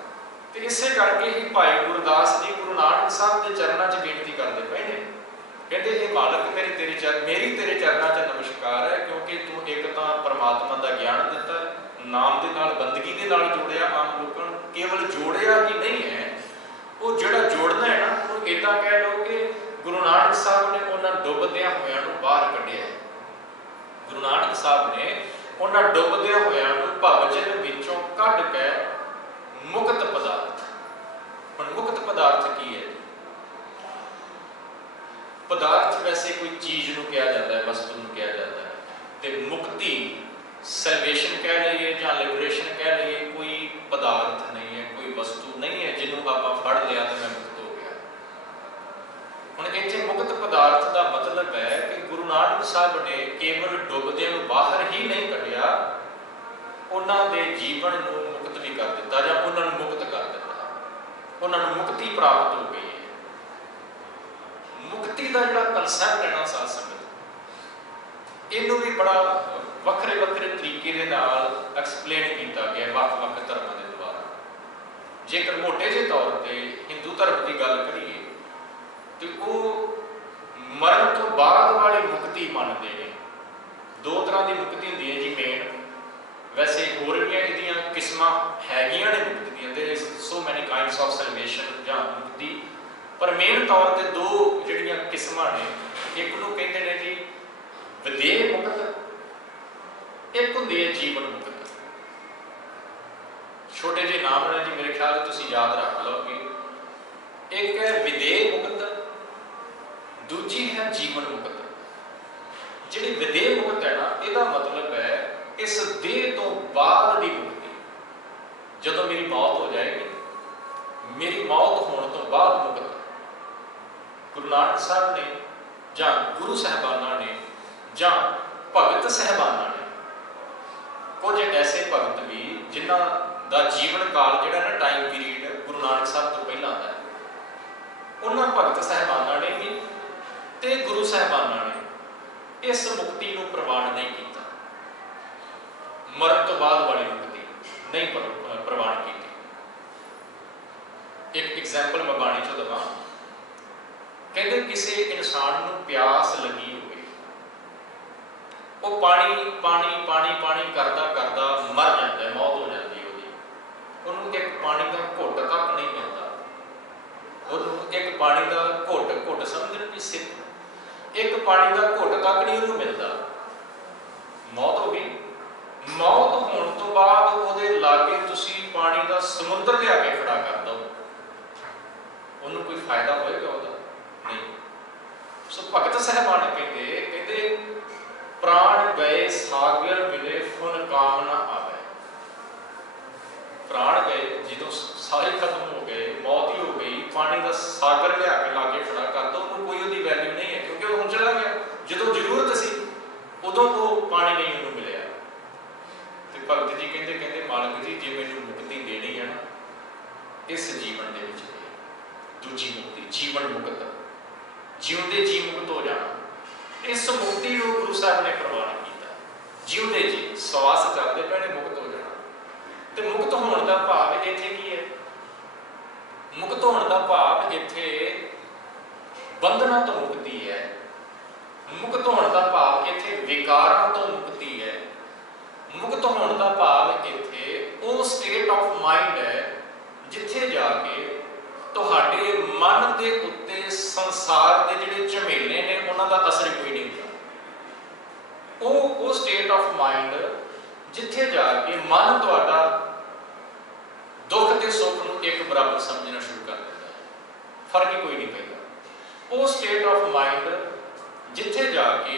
तो इसे करके ही भाई गुरदास जी गुरु नानक साहब के चरणों च बेनती करते पे ने, कहते हे मालक मेरी तेरे चरण मेरी तेरे चरणों च नमस्कार है, क्योंकि तू एक तो परमात्मा का ज्ञान दिता, नाम के नाल बंदगी के नाल जोड़िया। आम लोगों केवल जोड़िया ही नहीं है, वो जोड़ा जोड़ना है ना, वो इदा कह लो कि गुरु नानक साहब ने उन्होंने डुबद्या होया बाहर कढ़िया। गुरु नानक साहब ने उन्होंने डुबद्या होया भवजन विचों कढ़ के मुक्त पदार्थ। हुण मुक्त पदार्थ की है? पदार्थ वैसे कोई चीज़ को कहा जाता है, वस्तु को कहा जाता है। तो मुक्ति सैल्वेशन कह लीजिए या लिबरेशन कह लीजिए, कोई पदार्थ नहीं है, कोई वस्तु नहीं है जिन्होंने आप फड़ लिया तो मैं मुक्त हो गया। हुण इत्थे मुक्त पदार्थ का मतलब है कि गुरु नानक साहब ने केवल डुबदियां नूं बाहर ही नहीं कढ़िया, उन्होंने जीवन को मुक्त भी कर दिता या उन्होंने मुक्त कर दिता। उन्होंने मुक्ति प्राप्त हो गई है। मुक्ति का जो कंसैप्ट है ना साध संगत, इनू भी बड़ा वक्रे वक्रे तरीके दे नाल एक्सप्लेन किया गया वख-वख धर्मां दे द्वारा। जेकर मोटे जे तौर पर हिंदू धर्म की गल करिए तो वो मरण तो बाद वाली मुक्ति मानते हैं। दो तरह की मुक्ति होंदी है जी मेन, वैसे होर भी इहदियां किस्मां हैगियां ने मुक्ति दियां, there is so many kinds of salvation या मुक्ति, पर मेन तौर पर दो जिहड़ियां किस्मां ने, एक नूं कहंदे ने जी विदेह मुक्त, एक होंदी है जीवन मुक्त। छोटे जे नाम ने जी, मेरे ख्याल तुसीं याद रख लो कि एक है विदेह मुक्त, दूजी है जीवन मुक्त। जिहड़ी विदेह मुक्त है ना, इसका मतलब है इस देह तो बाद की मुक्ति। जदों मेरी मौत हो जाएगी, मेरी मौत होने तो बाद मुक्त। गुरु नानक साहब ने जां गुरु साहबाना ने जां भगत साहबाना ने, कुछ ऐसे भगत भी जिन्हां दा जीवन काल जिहड़ा ना टाइम पीरीयड गुरु नानक साहब तो पहला आता है, उन्हां भगत साहबाना ने भी ते गुरु साहबाना ने इस मुक्ति को प्रवान नहीं किया। मरण तो बाद वाली मुक्ति नहीं प्रवान की। एक एग्जाम्पल मैं बाणी चो दवा, कहते किसी इंसान को प्यास लगी हुई, वो पानी पानी पानी पानी करता करता मर जाता है, मौत हो जाती है उसकी। उन्होंने एक पानी का घुट तक नहीं मिलता, उन्होंने एक पानी का घुट समझ भी सिर्फ एक पानी का घुट तक नहीं उन्होंने मिलता, मौत हो गई। मौत होने तो बाद वो लागे तुसी पानी का समुद्र लिया के खड़ा कर दो, उन्होंने कोई फायदा होएगा उसका? नहीं। सो भगत साहबान कहते प्राण गए सागर मिले फुन काम ना आवे। प्राण गए जो सारे खत्म हो गए, मौत ही हो गई, पानी का सागर लिया के लागे खड़ा कर दो, उन्होंने कोई उसकी वैल्यू नहीं है, क्योंकि वो चला गया। जो जरूरत सी उदों वो पानी नहीं उन्होंने मिले। तो भगत जी कहते मालक जी जे मैनूं मुक्ति देनी है ना, इस जीवन दे विच दूजी मुक्ति जीवन मुक्त, जिउंदे जी मुक्त हो जाना, इस मुक्ति को गुरु साहब ने प्रवान किया। जिउंदे जी श्वास चलते पे मुक्त हो जाना। तो मुक्त होने का भाव इत्थे की है? मुक्त होने का भाव इत्थे बंधना तो मुक्ति है, मुक्त होने का भाव इत्थे विकारां तो मुक्ति है, मुक्त होने का भाव इत्थे वो स्टेट ऑफ माइंड है जिथे जाके तुहाडे मन के उत्ते संसार के जिहड़े झमेले ने उन्हां दा असर कोई नहीं होता। वो स्टेट ऑफ माइंड जिथे जाके मन तुहाडा दुख ते सुख नूं एक बराबर समझना शुरू कर देता है, फर्क ही कोई नहीं पैंदा। वो स्टेट ऑफ माइंड जिथे जाके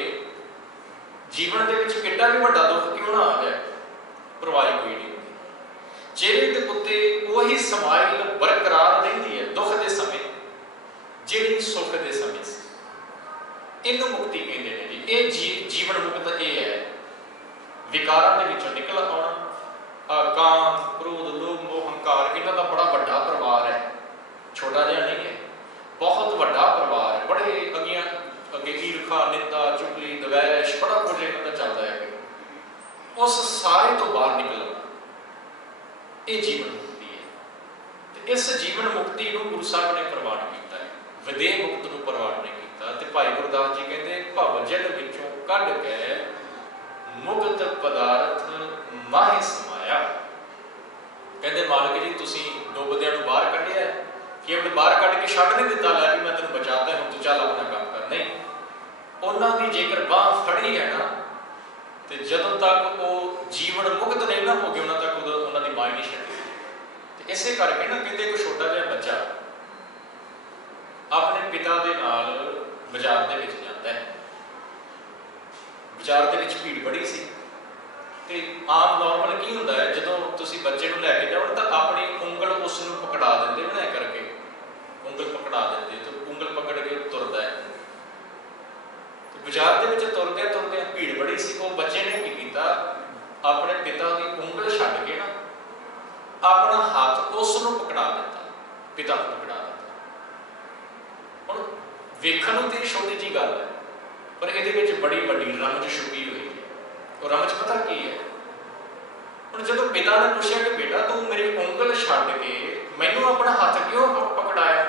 जीवन दे विच किड्डा भी वड्डा दुख क्यों ना आ जाए परवाह कोई नहीं होती, चेहरे के उत्ते वही समाइल बरकरार रहिंदी है दुख के समय जिहड़ी सुख के समय सी। इनू मुक्ति कहते हैं जी। ये जीवन मुक्त ये है विकारां दे विचों निकल आउणा। काम क्रोध लोभ मोह हंकार इन्हां दा बड़ा वड्डा परिवार है, छोटा जिहा नहीं है, बहुत वड्डा परिवार है। बड़े अगे ईर्खा निंदा चुगली दवैश बड़ा कुछ इन्हां दा चलदा है। उस सारे तो बाहर निकलना ये जीवन मुक्ति है। इस जीवन मुक्ति को गुरु साहब ने प्रवान किया है, विदेह मुक्त को प्रवान नहीं किया। तो भाई गुरदास जी कहते भव जल विचों कढ़ के मुक्त पदार्थ माहे समाया। कहते मालिक जी तुसी डुबदियां नूं बाहर कढ़िया कि अपने बाहर कढ़ के छड्ड नहीं दिता लै कि मैं तेन बचाता हूं तू चल अपना काम कर, नहीं। उन्हां दी जेकर बांह फड़ी है ना तो जदों तक वो जीवन मुक्त नहीं ना हो गए उन्होंने तक उन्होंने बांह नहीं छड्डी। इसे करके ना कहते कोई छोटा जिहा बच्चा अपने पिता के नाल बाजार दे विच जाता है, बाजार दे विच भीड़ बड़ी सी ते आम नॉर्मल की हुंदा है जदों तुसीं बच्चे नूं लैके जाओ तो अपनी उंगल उसनूं पकड़ा देंदे बना करके उंगल पकड़ा देंदे तो उंगल पकड़ के तुरदा है। बाजार के विच तुरदे तुरदे भीड़ बड़ी सी, वो बच्चे ने की कीता अपने पिता की उंगल छड्ड के ना अपना हाथ उसनूं पकड़ा दिता, पिता को पकड़ा दिता। हुण वेखण नूं ते छोटी जी गल है पर इहदे विच बड़ी वड्डी रमज छुपी हुई है। वो रमज पता की है? हुण जदों पिता ने पूछा कि बेटा तू मेरी उंगल छड्ड के मैनूं अपना हाथ क्यों पकड़ाया,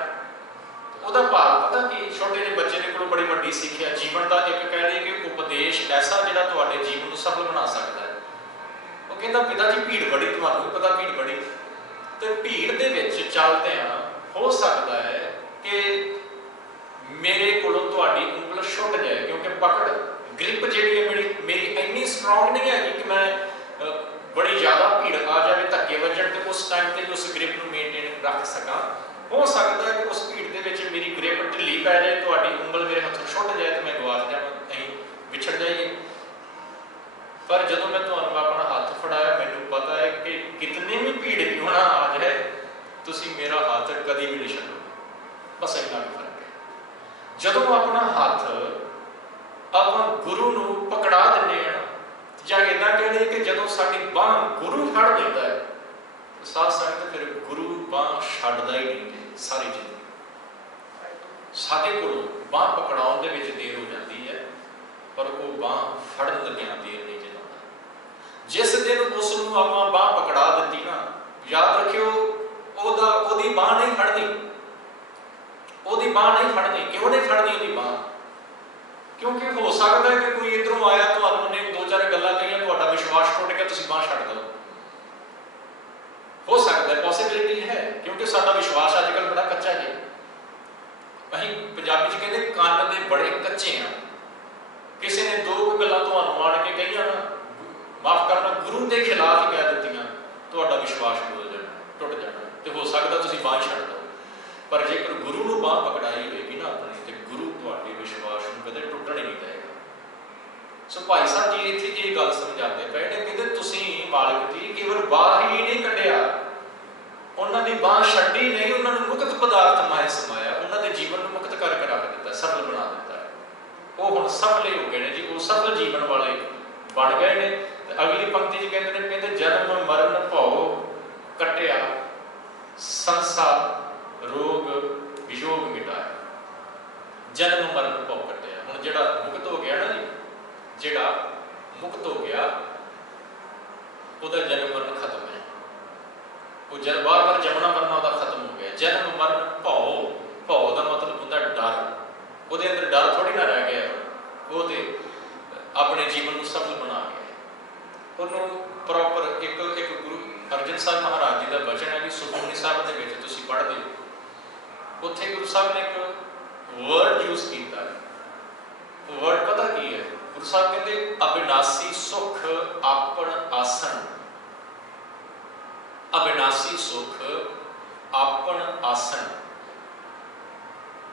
ਉਹਦਾ ਭਾਵ पता कि छोटे ਜਿਹੇ ਬੱਚੇ ਦੇ ਕੋਲੋਂ बड़ी ਵੱਡੀ ਸਿੱਖਿਆ जीवन का एक कह लीए कि उपदेश ऐसा ਜਿਹੜਾ ਤੁਹਾਡੇ जीवन ਨੂੰ सफल बना सकता है। ਉਹ ਕਹਿੰਦਾ पिता जी भीड़ बड़ी, ਤੁਹਾਨੂੰ पता भीड़ बड़ी ਤੇ भीड़ ਦੇ ਵਿੱਚ ਚੱਲਦਿਆਂ हो सकता है कि मेरे ਕੋਲੋਂ ਤੁਹਾਡੀ ਉਂਗਲ ਛੁੱਟ जाए क्योंकि पकड़ ग्रिप ਜਿਹੜੀ है मेरी ਇੰਨੀ स्ट्रोंग नहीं है कि मैं बड़ी ज़्यादा भीड़ आ जाए धक्के वजन तो उस टाइम पर उस ग्रिप ਨੂੰ मेनटेन रख सकां। हो सकता है कि उस भीड़ के विच मेरी ग्रिप ढिली पै जाए, तुहाडी उंगल मेरे हथों छुट जाए तो मैं गवाच जावां, असीं विछड़ जाइए। पर जदों मैं तुहानूं अपना हाथ फड़ाया मैनूं पता है कि कितनी भी भीड़ क्यों ना आ जाए तुसीं मेरा हाथ कदी भी नहीं छड्डोगे। बस इन्ना कुछ फर्क है। जदों अपना हाथ आपां गुरु नूं पकड़ा दिंदे आ जां इदां कह लईए कि जदों साडी बांह गुरु फड़ लैंदा है साथ संगत फिर गुरु बांह छड्डदा ही नहीं सारी जिंदगी। साडे कोलों बांह पकड़ाउण दे विच देर हो जाती है पर वो बांह फड़न लग्गिआं देर नहीं जलाउंदा। जिस दिन उसनूं आपां बांह पकड़ा दित्ती ना याद रखिओ ओदी बांह नहीं फड़नी, ओदी बांह नहीं फड़नी। क्यों नहीं फड़नी ओदी बांह? क्योंकि हो सकता है कि कोई इधरों आया तुहानूं ने दो चार गल्लां कहियां तुहाडा विश्वास टुट गया तुसीं बांह छड्ड दो, हो सकता है पॉसिबिलिटी है क्योंकि साडा विश्वास अजकल बड़ा कच्चा है। असीं पंजाबी च कहते कान दे बड़े कच्चे हैं। किसी ने दो गल्लां तुहानूं आण के कहियां ना माफ करना गुरु के खिलाफ ही कह दित्तियां तुहाडा विश्वास टुट जाना तो हो सकता तुसीं बांह छड्ड दो। पर जेकर गुरु नूं बांह पकड़ाई होएगी ना अपनी तो गुरु तुहाडे विश्वास नूं कदे टुटण ही नहीं देगा। सो भाई साहब जी इत्थे ये गल समझाते पे ने कहते तुसीं मालिक जी केवल बाहर ही नहीं कढ़िया, उन्हां दी बांह छड्डी नहीं, उन्हां नूं मुक्त पदार्थ माए समाया, उन्हां दे जीवन नूं मुक्त करके रख दिता, सफल बना दिता है। वो हुण सफल हो गए ने जी, वो सफल जीवन वाले बन गए ने। अगली पंक्ति च कहते ने कहते जन्म मरण भौ कट्टिया संसार रोग वियोग मिटाया। जन्म मरण भौ कट्टिया। हुण जिहड़ा मुक्त हो गया ना जी, जिहड़ा मुक्त हो गया ਉਹਦਾ जन्म मरण खत्म है, वो जब बार बार जमना मरना ਉਹਦਾ खत्म हो गया। जन्म मरण भौ, भौ का मतलब ਹੁੰਦਾ डर, ਉਹਦੇ अंदर डर थोड़ी ना रह गया, वो तो अपने जीवन को सफल बना गया। ਉਹਨੂੰ ਪ੍ਰੋਪਰ ਇੱਕ ਗੁਰੂ ਅਰਜਨ ਸਾਹਿਬ ਮਹਾਰਾਜ ਜੀ ਦਾ ਬਚਨ ਹੈ ਕਿ ਸੁਖਮਨੀ ਸਾਹਿਬ ਦੇ ਵਿੱਚ ਤੁਸੀਂ ਪੜ੍ਹਦੇ ਹੋ, ਉੱਥੇ ਗੁਰੂ ਸਾਹਿਬ ਨੇ ਇੱਕ ਵਰਡ ਯੂਜ਼ ਕੀਤਾ ਹੈ। ਉਹ ਵਰਡ ਪਤਾ ਕੀ ਹੈ? ਗੁਰੂ ਸਾਹਿਬ ਕਹਿੰਦੇ ਅਬਿਨਾਸੀ ਸੁਖ ਆਪਣ ਆਸਣ। ਅਬਿਨਾਸੀ ਸੁਖ ਆਪਣ ਆਸਣ।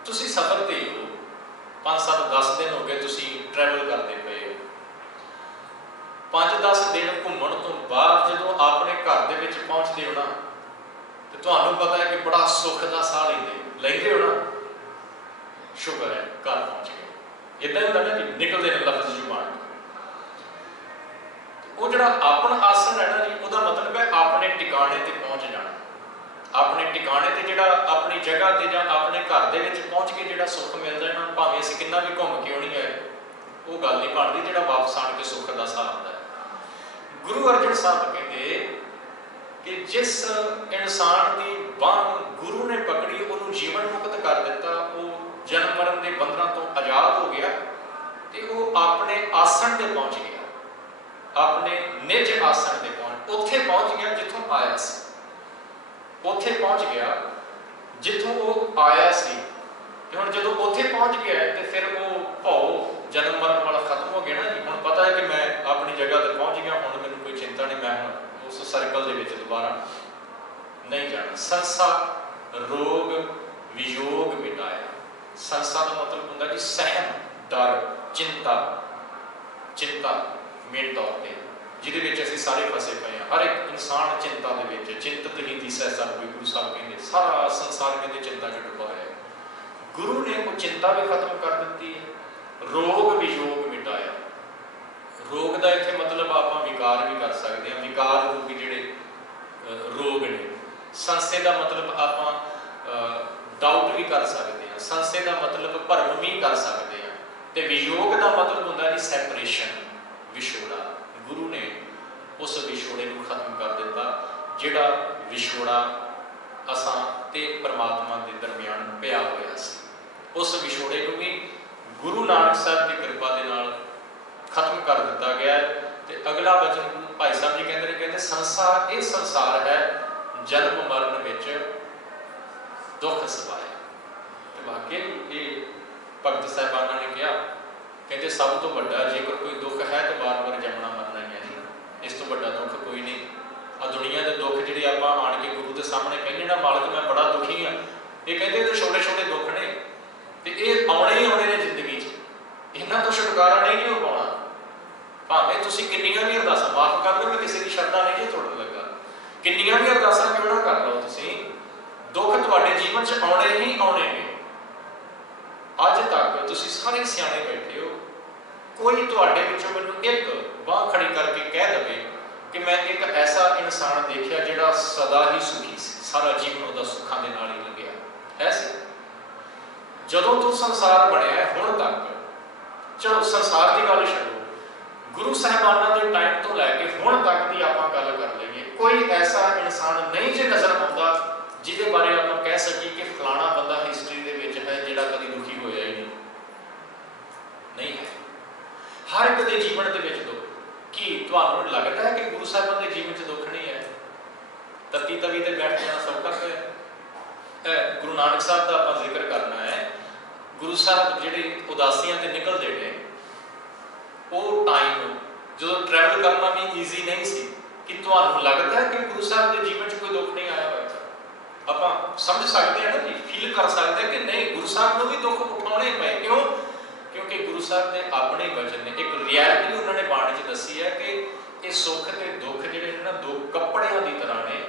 ਤੁਸੀਂ ਸਫ਼ਰ ਤੇ ਹੋ, 5-7-10 ਦਿਨ ਹੋ ਗਏ ਤੁਸੀਂ ਟਰੈਵਲ ਕਰਦੇ ਪਏ ਹੋ। 5-10 ਦਿਨ ਘੁੰਮਣ ਤੋਂ ਬਾਅਦ ਜਦੋਂ ਆਪਣੇ ਘਰ ਦੇ ਵਿੱਚ ਪਹੁੰਚਦੇ ਹੋ ਨਾ, ਤੇ ਤੁਹਾਨੂੰ ਪਤਾ ਹੈ ਕਿ ਬੜਾ ਸੁੱਖ ਦਾ ਸਾਹ ਲੈਂਦੇ ਹੋ ਨਾ, ਸ਼ੁਕਰ ਹੈ ਘਰ ਪਹੁੰਚ ਗਏ। ਇੱਦਾਂ ਹੁੰਦਾ ਨਾ ਜੀ, ਨਿਕਲਦੇ ਨੇ ਲਫ਼ਜ਼ ਜ਼ੁਬਾਨ ਤੋਂ। ਉਹ ਜਿਹੜਾ ਆਪਣ ਆਸਣ ਹੈ ਨਾ ਜੀ, ਉਹਦਾ ਮਤਲਬ ਹੈ ਆਪਣੇ ਟਿਕਾਣੇ ਤੇ ਪਹੁੰਚ ਜਾਣਾ। ਆਪਣੇ ਟਿਕਾਣੇ ਤੇ ਜਿਹੜਾ ਆਪਣੀ ਜਗ੍ਹਾ ਤੇ ਜਾਂ ਆਪਣੇ ਘਰ ਦੇ ਵਿੱਚ ਪਹੁੰਚ ਕੇ ਜਿਹੜਾ ਸੁੱਖ ਮਿਲਦਾ ਹੈ ਨਾ, ਭਾਵੇਂ ਅਸੀਂ ਕਿੰਨਾ ਵੀ ਘੁੰਮ ਕਿਉਂ ਨਹੀਂ ਆਏ, ਉਹ ਗੱਲ ਨਹੀਂ ਬਣਦੀ ਜਿਹੜਾ ਵਾਪਸ ਆਣ ਕੇ ਸੁੱਖ ਦਾ ਸਾਹ ਆਉਂਦਾ ਹੈ। ਗੁਰੂ ਅਰਜਨ ਸਾਹਿਬ ਕਹਿੰਦੇ ਕਿ ਜਿਸ ਇਨਸਾਨ ਦੀ ਬਾਂਹ ਗੁਰੂ ਨੇ ਪਕੜੀ, ਉਹਨੂੰ ਜੀਵਨ ਮੁਕਤ ਕਰ ਦਿੱਤਾ, ਉਹ ਜਨਮ ਮਰਨ ਦੇ ਬੰਧਨਾਂ ਤੋਂ ਆਜ਼ਾਦ ਹੋ ਗਿਆ ਤੇ ਉਹ ਆਪਣੇ ਆਸਣ ਤੇ ਪਹੁੰਚ ਗਿਆ, ਆਪਣੇ ਨਿਜ ਆਸਣ ਤੇ ਉੱਥੇ ਪਹੁੰਚ ਗਿਆ ਜਿੱਥੋਂ ਆਇਆ ਸੀ। ਉੱਥੇ ਪਹੁੰਚ ਗਿਆ ਜਿੱਥੋਂ ਉਹ ਆਇਆ ਸੀ। ਤੇ ਹੁਣ ਜਦੋਂ ਉੱਥੇ ਪਹੁੰਚ ਗਿਆ ਤੇ ਫਿਰ ਉਹ ਭਉ ਜਨਮ ਮਰਨ ਵਾਲਾ ਖਤਮ ਹੋ ਗਿਆ ਨਾ ਜੀ। ਹੁਣ ਪਤਾ ਹੈ ਕਿ ਮੈਂ ਆਪਣੀ ਜਗ੍ਹਾ ਤੇ ਪਹੁੰਚ ਗਿਆ, ਹੁਣ ਮੈਨੂੰ ਕੋਈ ਚਿੰਤਾ ਨਹੀਂ, ਮੈਂ ਹੁਣ ਉਸ ਸਰਕਲ ਦੇ ਵਿੱਚ ਦੁਬਾਰਾ ਨਹੀਂ ਜਾਣਾ। ਸੰਸਾ ਰੋਗ ਵਿਯੋਗ ਮਿਟਾਇਆ। ਸੰਸਾ ਦਾ ਮਤਲਬ ਹੁੰਦਾ ਕਿ ਸਹਿਮ, ਡਰ, ਚਿੰਤਾ ਮੇਨ ਤੌਰ ਤੇ ਜਿਹਦੇ ਵਿੱਚ ਅਸੀਂ ਸਾਰੇ ਫਸੇ ਪਏ ਹਾਂ। ਹਰ ਇੱਕ ਇਨਸਾਨ ਚਿੰਤਾ ਦੇ ਵਿੱਚ, ਚਿੰਤਤ ਹੀ ਦਿਸੈ ਸਭ ਕੋਈ, ਗੁਰੂ ਸਾਹਿਬ ਕਹਿੰਦੇ। ਸਾਰਾ ਸੰਸਾਰ ਕਹਿੰਦੇ ਚਿੰਤਾ 'ਚ ਡੁੱਬਾ ਹੋਇਆ ਹੈ। ਗੁਰੂ ਨੇ ਉਹ ਚਿੰਤਾ ਵੀ ਖਤਮ ਕਰ ਦਿੱਤੀ ਹੈ। ਰੋਗ ਵਿਯੋਗ ਮਿਟਾਇਆ। ਰੋਗ ਦਾ ਇੱਥੇ ਮਤਲਬ ਆਪਾਂ ਵਿਕਾਰ ਵੀ ਕਰ ਸਕਦੇ ਹਾਂ, ਵਿਕਾਰ ਰੂਪੀ ਜਿਹੜੇ ਰੋਗ ਨੇ। ਸੰਸ਼ੇ ਦਾ ਮਤਲਬ ਆਪਾਂ ਡਾਊਟ ਵੀ ਕਰ ਸਕਦੇ ਹਾਂ, ਸੰਸ਼ੇ ਦਾ ਮਤਲਬ ਭਰਮ ਵੀ ਕਰ ਸਕਦੇ ਹਾਂ, ਤੇ ਵਿਯੋਗ ਦਾ ਮਤਲਬ ਹੁੰਦਾ ਜੀ ਸੈਪਰੇਸ਼ਨ, ਵਿਛੋੜਾ। ਗੁਰੂ ਨੇ ਉਸ ਵਿਛੋੜੇ ਨੂੰ ਖਤਮ ਕਰ ਦਿੱਤਾ, ਜਿਹੜਾ ਵਿਛੋੜਾ ਅਸਾਂ ਤੇ ਪਰਮਾਤਮਾ ਦੇ ਦਰਮਿਆਨ ਪਿਆ ਹੋਇਆ ਸੀ। ਉਸ ਵਿਛੋੜੇ ਨੂੰ ਵੀ ਗੁਰੂ ਨਾਨਕ ਸਾਹਿਬ ਦੀ ਕਿਰਪਾ ਦੇ ਨਾਲ ਖਤਮ ਕਰ ਦਿੱਤਾ ਗਿਆ। ਤੇ ਅਗਲਾ ਵਚਨ ਭਾਈ ਸਾਹਿਬ ਜੀ ਕਹਿੰਦੇ ਨੇ, ਕਹਿੰਦੇ ਸੰਸਾਰ, ਇਹ ਸੰਸਾਰ ਹੈ ਜਨਮ ਮਰਨ ਵਿੱਚ ਦੁੱਖ ਸਵਾਇਆ। ਤੇ ਵਾਕਈ ਇਹ ਭਗਤ ਸਾਹਿਬਾਨਾਂ ਨੇ ਕਿਹਾ, ਕਹਿੰਦੇ ਸਭ ਤੋਂ ਵੱਡਾ ਜੇਕਰ ਕੋਈ ਦੁੱਖ ਹੈ ਤਾਂ ਵਾਰ-ਵਾਰ ਜੰਮਣਾ ਮਰਨਾ ਹੀ ਹੈ ਜੀ। ਇਸ ਤੋਂ ਵੱਡਾ ਦੁੱਖ ਕੋਈ ਨਹੀਂ। ਆ ਦੁਨੀਆ ਦੇ ਦੁੱਖ ਜਿਹੜੇ ਆਪਾਂ ਆਣ ਕੇ ਗੁਰੂ ਦੇ ਸਾਹਮਣੇ ਕਹਿੰਦੇ ਨਾ, ਮਾਲਕ ਮੈਂ ਬੜਾ ਦੁਖੀ ਹਾਂ, ਇਹ ਕਹਿੰਦੇ ਇਹ ਤਾਂ ਛੋਟੇ-ਛੋਟੇ ਦੁੱਖ ਨੇ ਤੇ ਇਹ ਆਉਣੇ ਹੀ ਆਉਣੇ ਨੇ ਜ਼ਿੰਦਗੀ 'ਚ। ਇਹਨਾਂ ਤੋਂ ਛੁਟਕਾਰਾ ਨਹੀਂ ਹੋ ਪਾਉਣਾ। ਭਾਵੇਂ ਤੁਸੀਂ ਕਿੰਨੀਆਂ ਵੀ ਅਰਦਾਸਾਂ, ਮਾਫ ਕਰ ਲਓ ਕਿ ਕਿਸੇ ਦੀ ਸ਼ਰਧਾ ਨਹੀਂ ਜੀ ਤੋੜਨ ਲੱਗਾ, ਕਿੰਨੀਆਂ ਵੀ ਅਰਦਾਸਾਂ ਕਿਉਂ ਨਾ ਕਰ ਲਓ ਤੁਸੀਂ, ਦੁੱਖ ਤੁਹਾਡੇ ਜੀਵਨ 'ਚ ਆਉਣੇ ਹੀ ਆਉਣੇ ਨੇ। ਅੱਜ ਤੱਕ ਤੁਸੀਂ ਸਾਰੇ ਸਿਆਣੇ ਬੈਠੇ ਹੋ, ਕੋਈ ਤੁਹਾਡੇ ਵਿੱਚੋਂ ਮੈਨੂੰ ਇੱਕ ਬਾਂਹ ਖੜੀ ਕਰਕੇ ਕਹਿ ਦੇਵੇ ਕਿ ਮੈਂ ਇੱਕ ਐਸਾ ਇਨਸਾਨ ਦੇਖਿਆ ਜਿਹੜਾ ਸਦਾ ਹੀ ਸੁਖੀ ਸੀ, ਸਾਰਾ ਜੀਵਨ ਉਹਦਾ ਸੁੱਖਾਂ ਦੇ ਨਾਲ ਹੀ ਲੰਘਿਆ। ਐਸੇ ਜਦੋਂ ਤੋਂ ਸੰਸਾਰ ਬਣਿਆ ਹੁਣ ਤੱਕ, ਚਲੋ ਸੰਸਾਰ ਦੀ ਗੱਲ ਛੱਡੋ, ਗੁਰੂ ਸਾਹਿਬਾਨਾਂ ਦੇ ਟਾਈਮ ਤੋਂ ਲੈ ਕੇ ਹੁਣ ਤੱਕ ਦੀ ਆਪਾਂ ਗੱਲ ਕਰ ਲਈਏ, ਕੋਈ ਐਸਾ ਇਨਸਾਨ ਨਹੀਂ ਜੇ ਨਜ਼ਰ ਆਉਂਦਾ ਜਿਹਦੇ ਬਾਰੇ ਆਪਾਂ ਕਹਿ ਸਕੀਏ ਕਿ ਫਲਾਣਾ ਬੰਦਾ ਹਿਸਟਰੀ ਦੇ ਵਿੱਚ ਹੈ ਜਿਹੜਾ ਕਦੀ ਦੁਖੀ ਹੋਇਆ ਹੀ ਨਹੀਂ ਹੈ। ਹਰ ਇੱਕ ਦੇ ਜੀਵਨ ਦੇ ਵਿੱਚ ਦੁੱਖ। ਕੀ ਤੁਹਾਨੂੰ ਲੱਗਦਾ ਹੈ ਕਿ ਗੁਰੂ ਸਾਹਿਬਾਨ ਦੇ ਜੀਵਨ 'ਚ ਦੁੱਖ ਨਹੀਂ ਹੈ? ਤਤੀ ਤਵੀ ਤੇ ਬੈਠ ਜਾਣਾ ਸੌਖਾ ਹੈ। ਗੁਰੂ ਨਾਨਕ ਸਾਹਿਬ ਦਾ ਆਪਾਂ ਜ਼ਿਕਰ ਕਰਨਾ ਹੈ। ਗੁਰੂ ਸਾਹਿਬ ਜਿਹੜੇ ਉਦਾਸੀਆਂ ਤੇ ਨਿਕਲਦੇ ਨੇ, ਉਹ ਟਾਈਮ ਜਦੋਂ ਟਰੈਵਲ ਕਰਨਾ ਵੀ ਈਜ਼ੀ ਨਹੀਂ ਸੀ। ਕਿ ਤੁਹਾਨੂੰ ਲੱਗਦਾ ਹੈ ਕਿ ਗੁਰੂ ਸਾਹਿਬ ਦੇ ਜੀਵਨ 'ਚ ਕੋਈ ਦੁੱਖ ਨਹੀਂ ਆਇਆ ਹੋਇਆ? ਆਪਾਂ ਸਮਝ ਸਕਦੇ ਹਾਂ ਨਾ ਜੀ, ਫੀਲ ਕਰ ਸਕਦੇ ਕਿ ਨਹੀਂ, ਗੁਰੂ ਸਾਹਿਬ ਨੂੰ ਵੀ ਦੁੱਖ ਉਠਾਉਣੇ ਪਏ। ਕਿਉਂ? ਕਿਉਂਕਿ ਗੁਰੂ ਸਾਹਿਬ ਦੇ ਆਪਣੇ ਵਚਨ ਨੇ, ਇੱਕ ਰਿਐਲਿਟੀ ਉਹਨਾਂ ਨੇ ਬਾਣੀ 'ਚ ਦੱਸੀ ਹੈ ਕਿ ਇਹ ਸੁੱਖ ਤੇ ਦੁੱਖ ਜਿਹੜੇ ਨੇ ਨਾ, ਦੋ ਕੱਪੜਿਆਂ ਦੀ ਤਰ੍ਹਾਂ ਨੇ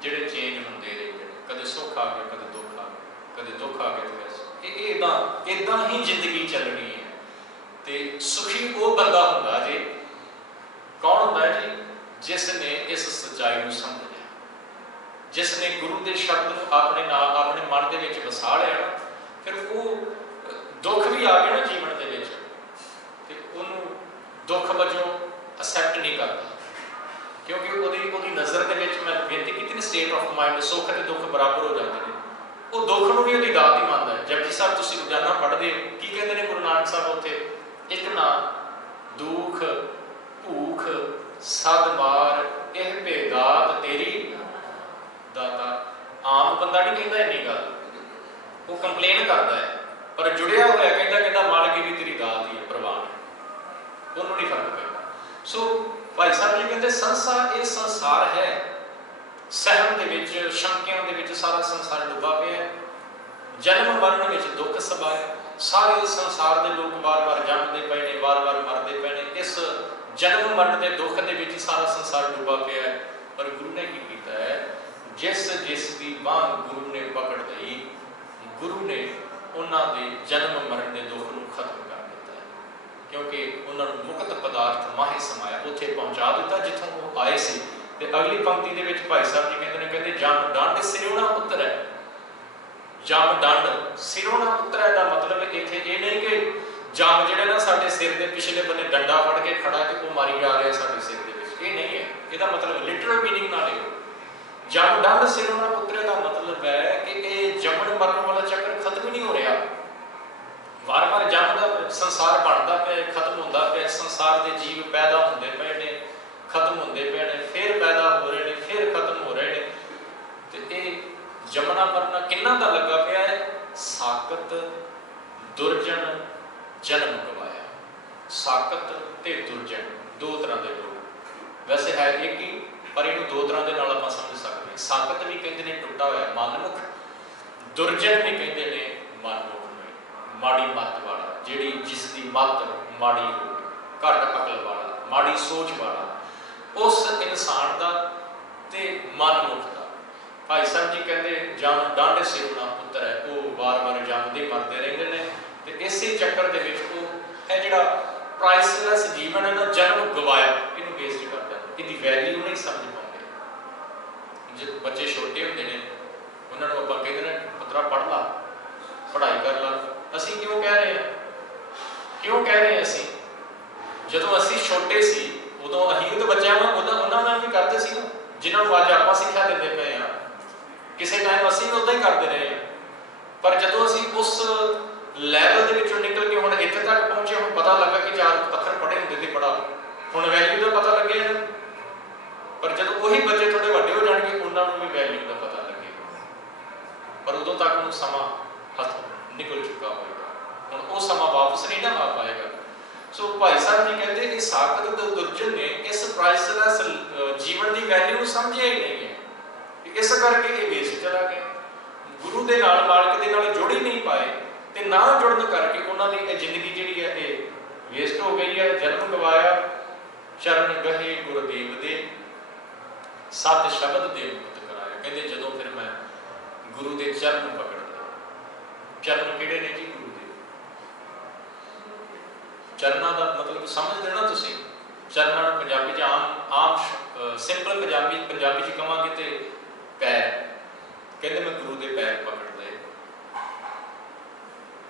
ਜਿਹੜੇ ਚੇਂਜ ਹੁੰਦੇ ਰਹਿੰਦੇ ਨੇ। ਕਦੇ ਸੁੱਖ ਆ ਗਿਆ, ਕਦੇ ਦੁੱਖ ਆ ਗਿਆ, ਕਦੇ ਦੁੱਖ ਆ ਗਿਆ, ਇਹ ਇੱਦਾਂ ਹੀ ਜ਼ਿੰਦਗੀ ਚੱਲਣੀ ਹੈ। ਤੇ ਸੁਖੀ ਉਹ ਬੰਦਾ ਹੁੰਦਾ ਜੇ, ਕੌਣ ਹੁੰਦਾ ਜੀ? ਜਿਸ ਨੇ ਇਸ ਸੱਚਾਈ ਨੂੰ ਸਮਝਿਆ, ਜਿਸ ਨੇ ਗੁਰੂ ਦੇ ਸ਼ਬਦ ਨੂੰ ਆਪਣੇ ਨਾਲ, ਆਪਣੇ ਮਨ ਦੇ ਵਿੱਚ ਵਸਾ ਲਿਆ ਨਾ, ਫਿਰ ਉਹ ਦੁੱਖ ਵੀ ਆ ਗਿਆ ਨਾ ਜੀਵਨ ਦੇ ਵਿੱਚ ਤੇ ਉਹਨੂੰ ਦੁੱਖ ਵਜੋਂ ਅਸੈਪਟ ਨਹੀਂ ਕਰਦਾ। ਕਿਉਂਕਿ ਉਹਦੀ ਨਜ਼ਰ ਦੇ ਵਿੱਚ, ਮੈਂ ਬੇਨਤੀ ਕੀਤੀ ਨਾ, ਸਟੇਟ ਆਫ ਮਾਈਂਡ, ਸੁੱਖ ਤੇ ਦੁੱਖ ਬਰਾਬਰ ਹੋ ਜਾਂਦੇ ਨੇ। ਉਹ ਦੁੱਖ ਨੂੰ ਵੀ ਉਹਦੀ ਦਾਤ ਹੀ ਮੰਨਦਾ ਹੈ। ਜਪਜੀ ਸਾਹਿਬ ਤੁਸੀਂ ਰੋਜ਼ਾਨਾ ਪੜ੍ਹਦੇ ਹੋ, ਕੀ ਕਹਿੰਦੇ ਨੇ ਗੁਰੂ ਨਾਨਕ ਸਾਹਿਬ ਉੱਥੇ? ਇੱਕ ਨਾ ਦੁੱਖ, ਭੂਖ, सद मार यह भेदात तेरी दाता। आम बंदा नहीं कहता इन्नी गल, वो कंप्लेन करता है, पर जुड़िया होया कहता मालक भी तेरी दात ही है, प्रवान है, उन्होंने नहीं फर्क पैंदा। सो भाई साहब जी कहते संसार ये संसार है, सहम दे विच शंकियां दे विच सारा संसार डुबा पिया है, जन्म मरण विच दुख सबाया, सारे संसार के लोग बार बार जमते पे ने, बार बार मरते पे ने, इस जन्म मरण के दुख के विच सारा संसार डुबा पिया है। पर गुरु ने की कीता है, जिस जिसकी बांह गुरु ने पकड़ ली, गुरु ने उन्होंने जन्म मरण के दुख को खत्म कर दिता है, क्योंकि उन्होंने मुक्त पदार्थ माहे समाया उत्थे पहुँचा दिता जिथों वो आए सी। ते अगली पंक्ति दे विच भाई साहब जी कहते जम डंड सिरों ना उतरै, जम डंड सिरों ना उतरै का मतलब इत्थे ये नहीं कि जम जिहड़ा ना साडे सिर दे पिछले बन्ने डंडा फड़ के खड़ा कि वो मारी जा रहा साडे सिर दे विच, ये नहीं है। इसदा मतलब लिटरल मीनिंग ना लियो। जम डंड सिरों ना उतरै का मतलब है कि ये जमन मरण वाला चक्कर खत्म ही नहीं हो रहा, बार बार जमदा संसार बनता पे, खत्म होंदा पे, संसार के जीव पैदा होंदे पे ने, खत्म होंदे पे ने, फिर पैदा हो रहे हैं, फिर खत्म हो रहे हैं। तो ये जमना मरना किन्ना दा लगा पिया है, साकत दुर्जन जन्म गवाया। साकत ते दुर्जन दो तरह के लोग, वैसे है एक ही, पर इन्हू दो तरह के नाल आपां समझ सकते हैं। साकत भी कहते हैं टुटा होया मनमुख, दुर्जन भी कहते हैं मनमुख में, माड़ी मत वाला, जिहड़ी जिसकी मत माड़ी हो, घट अकल वाला, माड़ी सोच वाला, उस इंसान का ते मनमुख का। भाई साहब जी कहते जम डंड सिरों ना उतरै, वो बार बार जमते मरते रहते हैं, तो इसे चक्कर के वो है जिहड़ा प्राइसलैस जीवन है ना, जन्म गवाया, इनू वेस्ट कर दिया, इसकी वैल्यू नहीं समझ पाते। जो बच्चे छोटे होंगे ने उन्होंने आप कहते हैं पुत्रा पढ़ ला, पढ़ाई कर ला, असी क्यों कह रहे हैं, क्यों कह रहे हैं असी, जो असी छोटे सी उदों अही तो बच्चों उन्होंने भी करते सी ना, जिन्होंने अज आप सिक्ख्या देते पे हाँ, किसी टाइम असी भी उदा ही करते रहे हैं। पर जो असी उस लैवल के विचों निकल के हुण इत्थे तक पहुंचे, हुण पता लगा कि 4 अखर पढ़े होंदे थे बड़ा, हुण वैल्यू का पता लगे है। पर जो वही बच्चे थोड़े वड्डे हो जाएंगे उन्होंने भी वैल्यू का पता लगेगा, पर उदों तक उन्होंने समा हथ निकल चुका होगा, हुण वो समा वापस नहीं ना आ पाएगा। सो भाई साहब जी कहते हैं कि साकत ते दुर्जन ने इस प्राइसलैस जीवन की वैल्यू समझिया ही नहीं है, इस करके ये वेस्ट चला गया, गुरु के नाल मालक के नाल जुड़ ही नहीं पाए, तो ना जुड़न करके उन्होंने जिंदगी जी है ये वेस्ट हो गई है। जन्म गवाया, चरण गहे गुरुदेव दे, सत शब्द दे मुक्त कराया। कहते जो फिर मैं गुरु के चरण पकड़ लिया, चरण किहड़े ने जी, गुरु दे चरणों का मतलब समझ देना तुसीं, चरणों पंजाबी आम सिंपल पंजाबी कहांगे तो पैर, कहते मैं गुरु के पैर पकड़ ले।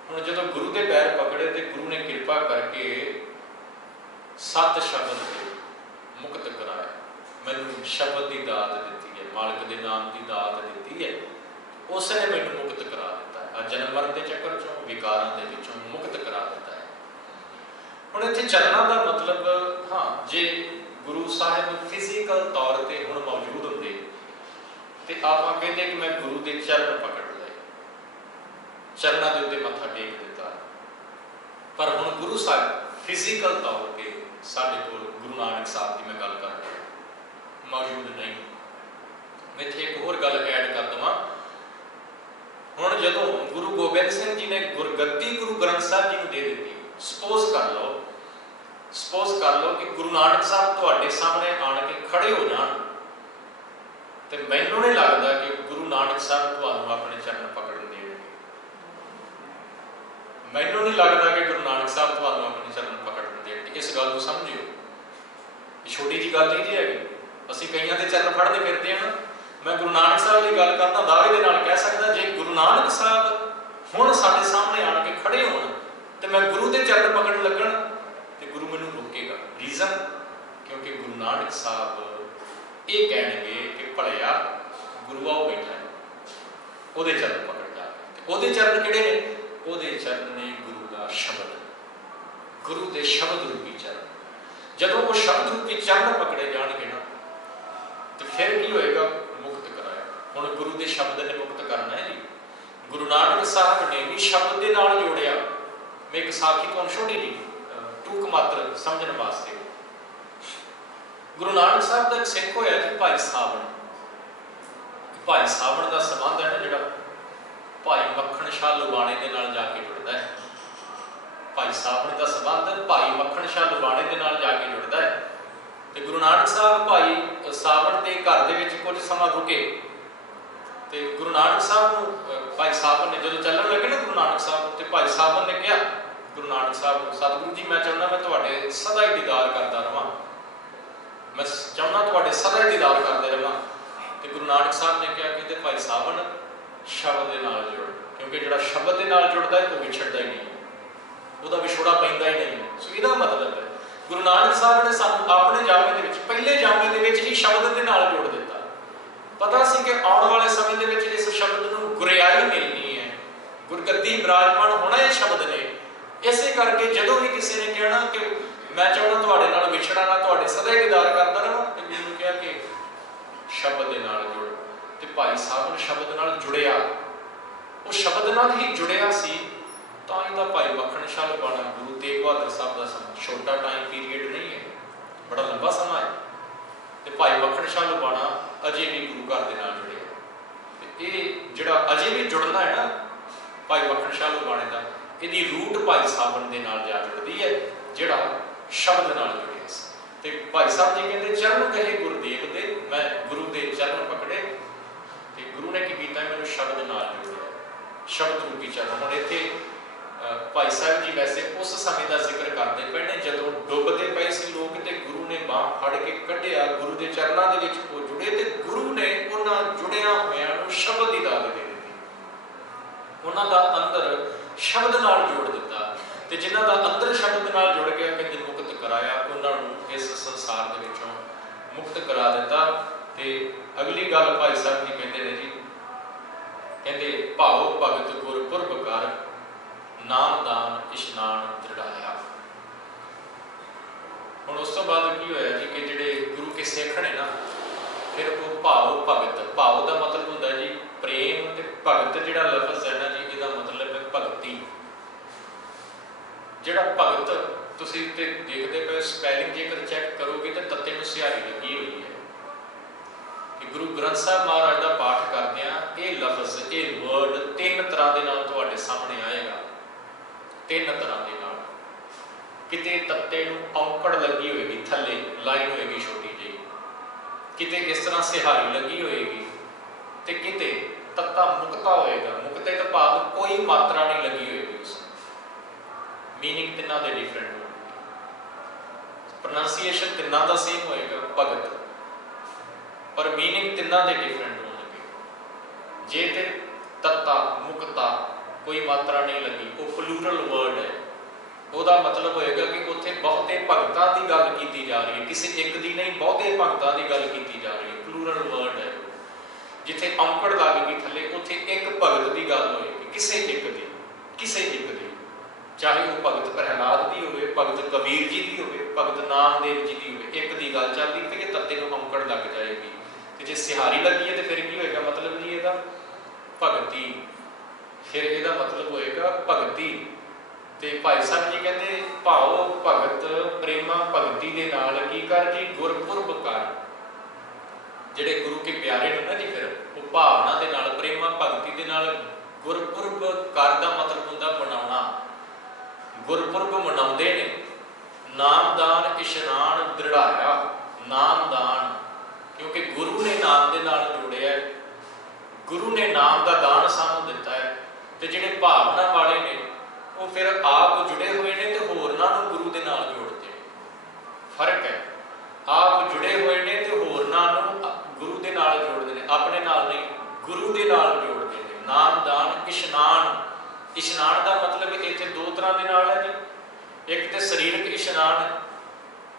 हुण जो गुरु के पैर पकड़े तो गुरु ने कृपा करके सत शब्द दे मुक्त कराया, मैनू शब्द की दात दी है, मालिक के नाम की दात दी है, उसने मैनू मुक्त करा दिता है, जन्म मरण के चक्कर चों विकारां दे विचों मुक्त करा दिता है। हुण इत्थे चरणों का मतलब हाँ, जे गुरु साहिब फिजिकल तौर पर हुण मौजूद होंदे तो आप कहते कि मैं गुरु के चरण पकड़ लए, चरणों के उत्ते मत्था टेक दिता, पर हुण गुरु साहिब फिजिकल तौर पर साडे कोल गुरु नानक साहब की मैं गल कर मौजूद नहीं। मैं इत्थे एक होर गल ऐड कर देवां, हुण जदों गुरु गोबिंद सिंह जी ने गुरगद्दी गुरु ग्रंथ साहब जी को दे दी, सपोज कर लो कि गुरु नानक साहब तुहाडे सामने आण के खड़े हो जाण, तो मैनूं नहीं लगता कि गुरु नानक साहब तुहानूं अपने चरण पकड़न देणगे, मैनूं नहीं लगता कि गुरु नानक साहब तुहानूं अपने चरण पकड़न देणगे। इस गल को समझिओ, छोटी जी गल नहीं जी हैगी, असीं कईयां दे चरण फड़दे फिरदे हां। मैं गुरु नानक साहब की गल करदा दावे दे नाल कह सकदा, जे गुरु नानक साहब हुण साडे सामने आण के खड़े होण तो मैं गुरु के चरण पकड़ लगन तो गुरु मैनूं रोकेगा। रीजन क्योंकि गुरु नानक साहब ये कहणगे कि भलिया गुरु आओ बैठा है, ਉਹਦੇ चरण पकड़ जाके, ਉਹਦੇ चरण किहड़े ने, ਉਹਦੇ चरण ने गुरु का शब्द, गुरु के शब्द रूपी चरण। जदों वो शब्द रूपी चरण पकड़े जाणगे ना तो फिर की होएगा, मुक्त कराया। हुण गुरु के शब्द ने मुक्त करना है जी। गुरु नानक साहब ने भी शब्द के नाल जोड़िया। मैं एक साखी तुहानूं छोटी जी टूक मात्र समझण वास्ते। गुरु नानक साहब का एक सिख होया जी भाई सावण। भाई सावण का संबंध है ना जिहड़ा भाई मक्खण शाह लुबाणे के नाल जाके जुड़ता है। भाई सावण का संबंध भाई मक्खण शाह लुबाणे के नाल जाके जुड़ता है। तो गुरु नानक साहब भाई सावण के घर के कुछ समा रुके तो गुरु नानक साहब को भाई साहब ने जो चलन लगे ना गुरु नानक साहब तो भाई साहब ने कहा गुरु नानक साहब सतगुरु जी मैं चाहना मैं तुहाडे सदा ही दीदार करता रहा, मैं चाहना तुहाडे सदा ही दीदार करते रहा। तो गुरु नानक साहब ने कहा कि भाई साहब शब्द के नाल जुड़, क्योंकि जो शब्द के नाल जुड़ता है वो विछड़ता ही नहीं, वह विछोड़ा पैंदा ही नहीं। सो इसका मतलब है गुरु नानक साहब ने सानू अपने जामे के पहले जामे के ही शब्द के नाल जोड़ दिता। पता सी कि आने वाले समय के इस शब्द को गुरियाई मिलनी है, गुरगद्दी विराजमान होना है शब्द ने। इसे करके जदों भी किसी ने कहना कि मैं चाहना तुहाडे नाल विछड़ा ना तुहाडे सदा ही दीदार करता रहा, तो मैनूं कहा कि शब्द के नाल जुड़। तो भाई साहब ने शब्द नाल जुड़िया, वो शब्द नाल ही जुड़िया सी। तो ही तो भाई मक्खण शाह लुबाणा गुरु तेग बहादुर साहब का छोटा टाइम पीरीयड नहीं है, बड़ा लंबा समा है। तो भाई मक्खण शाह लुबाणा अजे भी गुरु घर के नाल जुड़े। ये जिहड़ा अजे भी जुड़ना है ना भाई मक्खण शाह लुबाणे का, इसकी रूट भाई सावण के नाल जा जुड़ती है जिहड़ा शब्द नाल जुड़िया सी। ते भाई साहब जी कहते चरण कहे गुरुदेव दे, मैं गुरु के चरण पकड़े तो गुरु ने की कीता मैनूं शब्द नाल जोड़िया, शब्द रूपी चरण। हुण इत्थे भाई साहब जी वैसे उस समय का जिक्र करते पे ने जदों डुबते पे सी लोग ते गुरु ने बांह फड़ के कढ़िया, गुरु के चरणों के विच वो जुड़े ते गुरु ने उन्हां जुड़िया होइआं नूं शब्द की दात दे दी, उन्हां दा अंदर शब्द नाल जोड़ दिता। ते जिन्हां दा अंदर शब्द नाल जुड़ गया कहंदे मुक्त कराया, उन्हां नूं इस संसार दे विचों मुक्त करा दिता। ते अगली गल भाई साहब जी कहंदे ने जी, कहंदे भाओ भगत गुर पुरब कर नाम दान इशनान दृढ़ाया। हुण उस तो बाद की होया जी कि जिहड़े गुरु के सिख ने ना फिर वो भाव भगत, भाव का मतलब हुंदा जी प्रेम, ते भगत जिहड़ा लफ्ज़ है ना जी इसका मतलब है भगती। जिहड़ा भगत तुसीं ते देखदे पे स्पैलिंग जेकर चैक करोगे तो तत्ते नूं सिहारी लगी हुई है कि गुरु ग्रंथ साहब महाराज का पाठ करदिआं ये लफ्ज़ ये वर्ड तीन तरह के नाल तुहाडे सामने आएगा, तीन तरह के नाल। किते तत्ते नूं औंकड़ लगी होएगी, थल्ले लाइन होएगी छोटी जी, किते इस तरह सिहारी लगी होएगी, ते किते तत्ता मुक्ता होएगा। मुक्ते तो भाव कोई मात्रा नहीं लगी होएगी, उस मीनिंग तिन्हां दे डिफरेंट होगी, प्रोनाउंसिएशन तिन्हां दा सेम होएगा भगत, पर मीनिंग तिन्हां दे डिफरेंट होणगे। जे ते तत्ता मुक्ता कोई मात्रा नहीं लगी, वो प्लूरल वर्ड है, ਉਹਦਾ मतलब होएगा कि उत्थे बहुते भगतां की गल की जा रही है, किसी एक की नहीं बहुते भगतां की गल की जा रही है, प्लूरल वर्ड है। जिथे औंकड़ लग गई थले उत्थे एक भगत की गल होएगी, किसी एक की, किसी एक की, चाहे वो भगत प्रहलाद की होवे, भगत कबीर जी की होवे, भगत नामदेव जी की होवे, एक की गल चलती है तत्ते नूं औंकड़ लग जाएगी। तो जे सिहारी लगी है तो फिर की होएगा मतलब जी ਇਹਦਾ भगती, फिर ਇਹਦਾ मतलब होएगा भगती। तो भाई साहब जी कहते भाओ भगत प्रेमा भगती के नाल की कर जी गुरपुरब कर, जिहड़े गुरु के प्यारे ने ना जी फिर वो भावना के नाल प्रेमा भगती के नाल गुरपुरब कर का मतलब हुंदा मनाउणा, गुरपुरब मनाउंदे ने। नामदान इशनान दृढ़ाया, नामदान क्योंकि गुरु ने नाम के नाल जोड़िया, गुरु ने नाम का दान सानू दिता है। तो जिहड़े भावना वाले ने वो फिर आप जुड़े हुए हैं तो होरनां नूं गुरु दे नाल जोड़ते हैं, फर्क है। आप जुड़े हुए हैं तो होरनां नूं गुरु दे नाल जोड़ते हैं, अपने नाल नहीं गुरु दे नाल जोड़ते हैं। नाम दान इशनान, इशनान का मतलब इत्थे दो तरह के नाल है जी, एक तो शरीरक इशनान है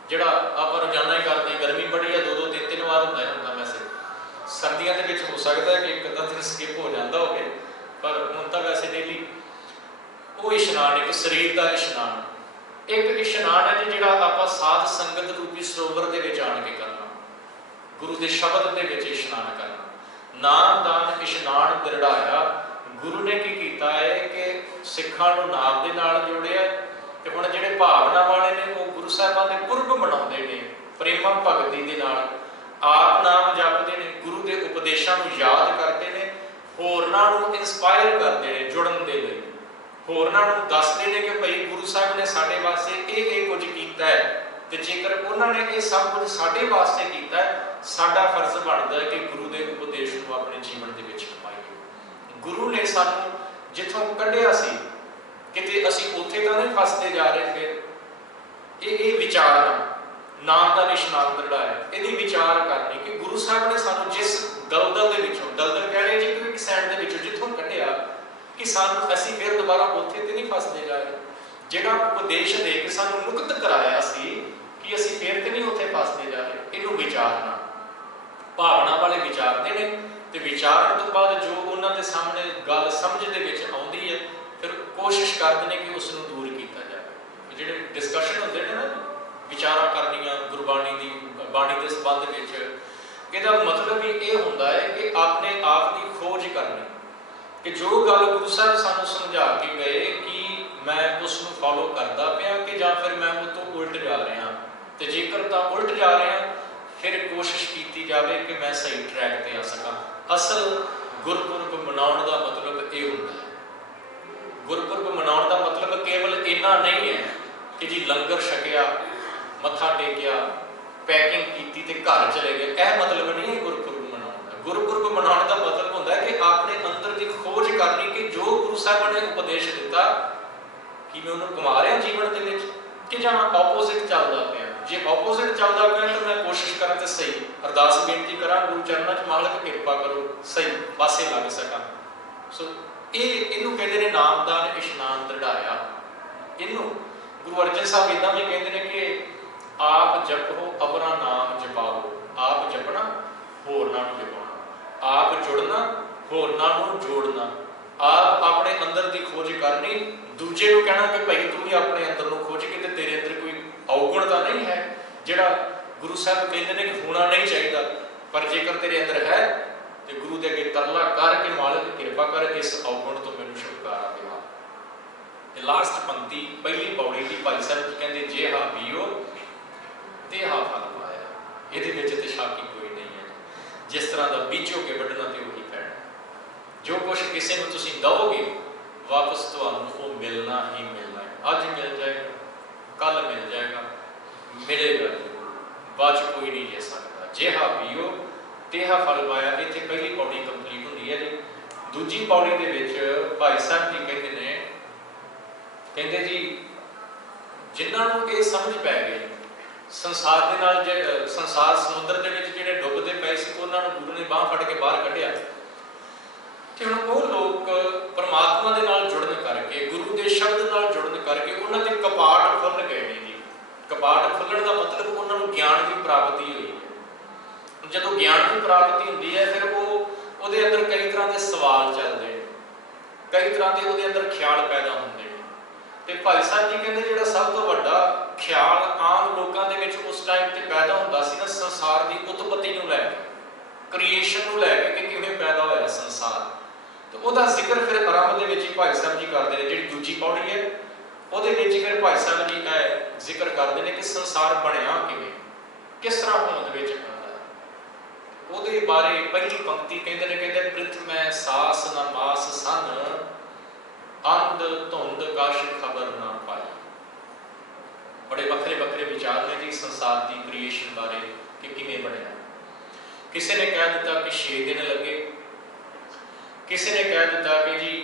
जिहड़ा आपां रोजाना ही करते, गर्मी बड़ी है 2-2 3-3 बार होंदा है। वैसे सर्दियों के विच हो सकता है कि एक अद्धा दिन स्किप हो जाता होवे, पर हुण तां वैसे डेली वो इशनान एक शरीर का इशनान, एक इशनान है जी जिहड़ा आपां साध संगत रूपी सरोवर दे विच आण के करना, गुरु के शब्द के विच इशनान करना। नाम दान इशनान दृढ़ाया, गुरु ने की कीता है कि सिखां नूं नाम दे नाल जोड़िया ते हुण जिहड़े भावना वाले ने वो गुरु साहिबां दे पुरब मनाउंदे ने, प्रेमा भगती दे नाल आप नाम जपदे ने, गुरु के उपदेशों को याद करते हैं, होरनां नूं इंस्पायर करते हैं जुड़न दे लई, होरनां नूं दसदे ने कि भाई गुरु साहब ने साडे वास्ते ये कुछ कीता है, तो जेकर उन्होंने ये सब कुछ साडे वास्ते कीता है, साडा फर्ज बनता है कि गुरु के उपदेश को अपने जीवन के विच अपनाईए। गुरु ने सानूं जिथों कढ़िया सी किते असीं उत्थे तां नहीं फसते जा रहे, फिर ये विचारना नाम का इशनान दृढ़ाया, यदि विचार करनी कि गुरु साहब ने सानूं जिस दलदल दे विचों, दलदल कह रहे जी कि सैंड दे विचों जिथों कढ़िया कि सानूं असीं फिर दोबारा उत्थे ते नहीं फसते जा रहे, जिहड़ा उपदेश दे के सानूं मुक्त कराया सी कि असीं फिर ते नहीं उत्थे फसते जा रहे। इहनूं विचारना, भावना वाले विचारते हैं तो विचारण तो बाद जो उन्होंने सामने गल समझ दे विच आउंदी है, फिर कोशिश करते हैं कि उसनूं दूर किया जाए। जिहड़े डिस्कशन होंदे ने ना विचारा करनियां गुरबाणी की बाणी के संबंध में, इसका मतलब ही ये होंदा है कि अपने आप की खोज करनी कि जो गल गुरु साहब सानूं समझा के गए कि मैं उसनूं फॉलो करता पिया कि जां फिर मैं उस तो उल्ट जा रहा, तो जेकर तां उल्ट जा रहा फिर कोशिश की जाए कि मैं सही ट्रैक पर आ सकां। असल गुरपुरब मनाउण का मतलब ये होंदा है। गुरपुरब मनाउण का मतलब केवल इन्ना नहीं है कि जी लंगर छकिया, मत्था टेकिया, पैकिंग की ते घर चले गए, यह मतलब नहीं है गुरपुरब मनाउण का। गुरपुरब मनाउण का मतलब होंदा है कि अपने अंदर की खोज करनी कि जो गुरु साहब ने उपदेश दिता कि मैं उन्होंने घुमा रहा जीवन के विच कि जां ऑपोजिट चलदा पिया। जे ऑपोजिट चलदा पिया तो मैं कोशिश करा तो सही अरदास बेनती करा गुरु चरणों च मालक कृपा करो सही पासे लग सका। सो इनू कहते हैं नामदान इशनान दृढ़ाया। इनू गुरु अर्जन साहब इदा भी कहते हैं कि आप जपो अपना नाम जपाओ, आप जपना होरनां नूं जपाउणा, आप जुड़ना होरनां नूं जोड़ना, आप अपने अंदर की खोज करनी, दूजे को कहना कि भाई तू भी अपने अंदर को खोज के तेरे अंदर कोई अवगुण तो नहीं है जिहड़ा गुरु साहब कहते हैं कि होना नहीं चाहिए, पर जेकर तेरे अंदर है तो गुरु के अगे तरला करके मालिक कृपा कर इस अवगुण तो मैनूं छुटकारा दिवा। लास्ट पंक्ति पहली पौड़ी की भाई साहब जी कहते जे हा पीओ ते हा फल पाया, ये तो शाकी कोई नहीं है। जिस तरह का बीजो के बढ़ना तो वही पैना, जो कुछ किसी को तुसीं दोगे वापस तो मिलना ही मिलना है। अज मिल जाएगा, कल मिल जाएगा, मिलेगा बाद कोई नहीं ले सकता। जिहा पीओ तिहा फल पाया, इतने पहली पौड़ी कंप्लीट होती है जी। दूजी पौड़ी के विच भाई साहब जी कहते जी जिन्होंने ये समझ पै गई संसार के नाल संसार समुद्र के जिहड़े डुबदे पे सी उन्होंने गुरु ने बांह फड़ के बाहर कढ़िया, कि हुण वो लोग परमात्मा के नाल जुड़न करके गुरु के शब्द नाल जुड़न करके उन्होंने कपाट खुल गए हैं जी। कपाट खुलण का मतलब उन्होंने ज्ञान की प्राप्ति हुई है। जदों ज्ञान की प्राप्ति होती है फिर वो उहदे अंदर कई तरह के सवाल चलते हैं, कई तरह के उहदे अंदर ख्याल पैदा होंगे। तो भाई साहब जी कहते जिहड़ा सब तो वड्डा ख्याल आम लोगों के विच उस टाइम ते पैदा होंदा सी ना संसार की उत्पत्ति नूं लैके, क्रिएशन नूं लैके कि किवें पैदा होया संसार, तो वह जिक्र फिर आरंभ के भाई साहब जी करते हैं। जी दूजी पौड़ी है वो फिर भाई साहब जी जिक्र करते हैं कि संसार बनया किवें, किस तरह होंद विच आंदा है। वो बारे पहली पंक्ति कहते पृथ्वी सास न मास सन अंध धुंध कश खबर ना पाई। बड़े वखरे वखरे विचार ने जी संसार की क्रिएशन बारे कि किवें बनया। किसी ने कह दिता कि 6 दिन लगे, किसी ने कह दिता कि जी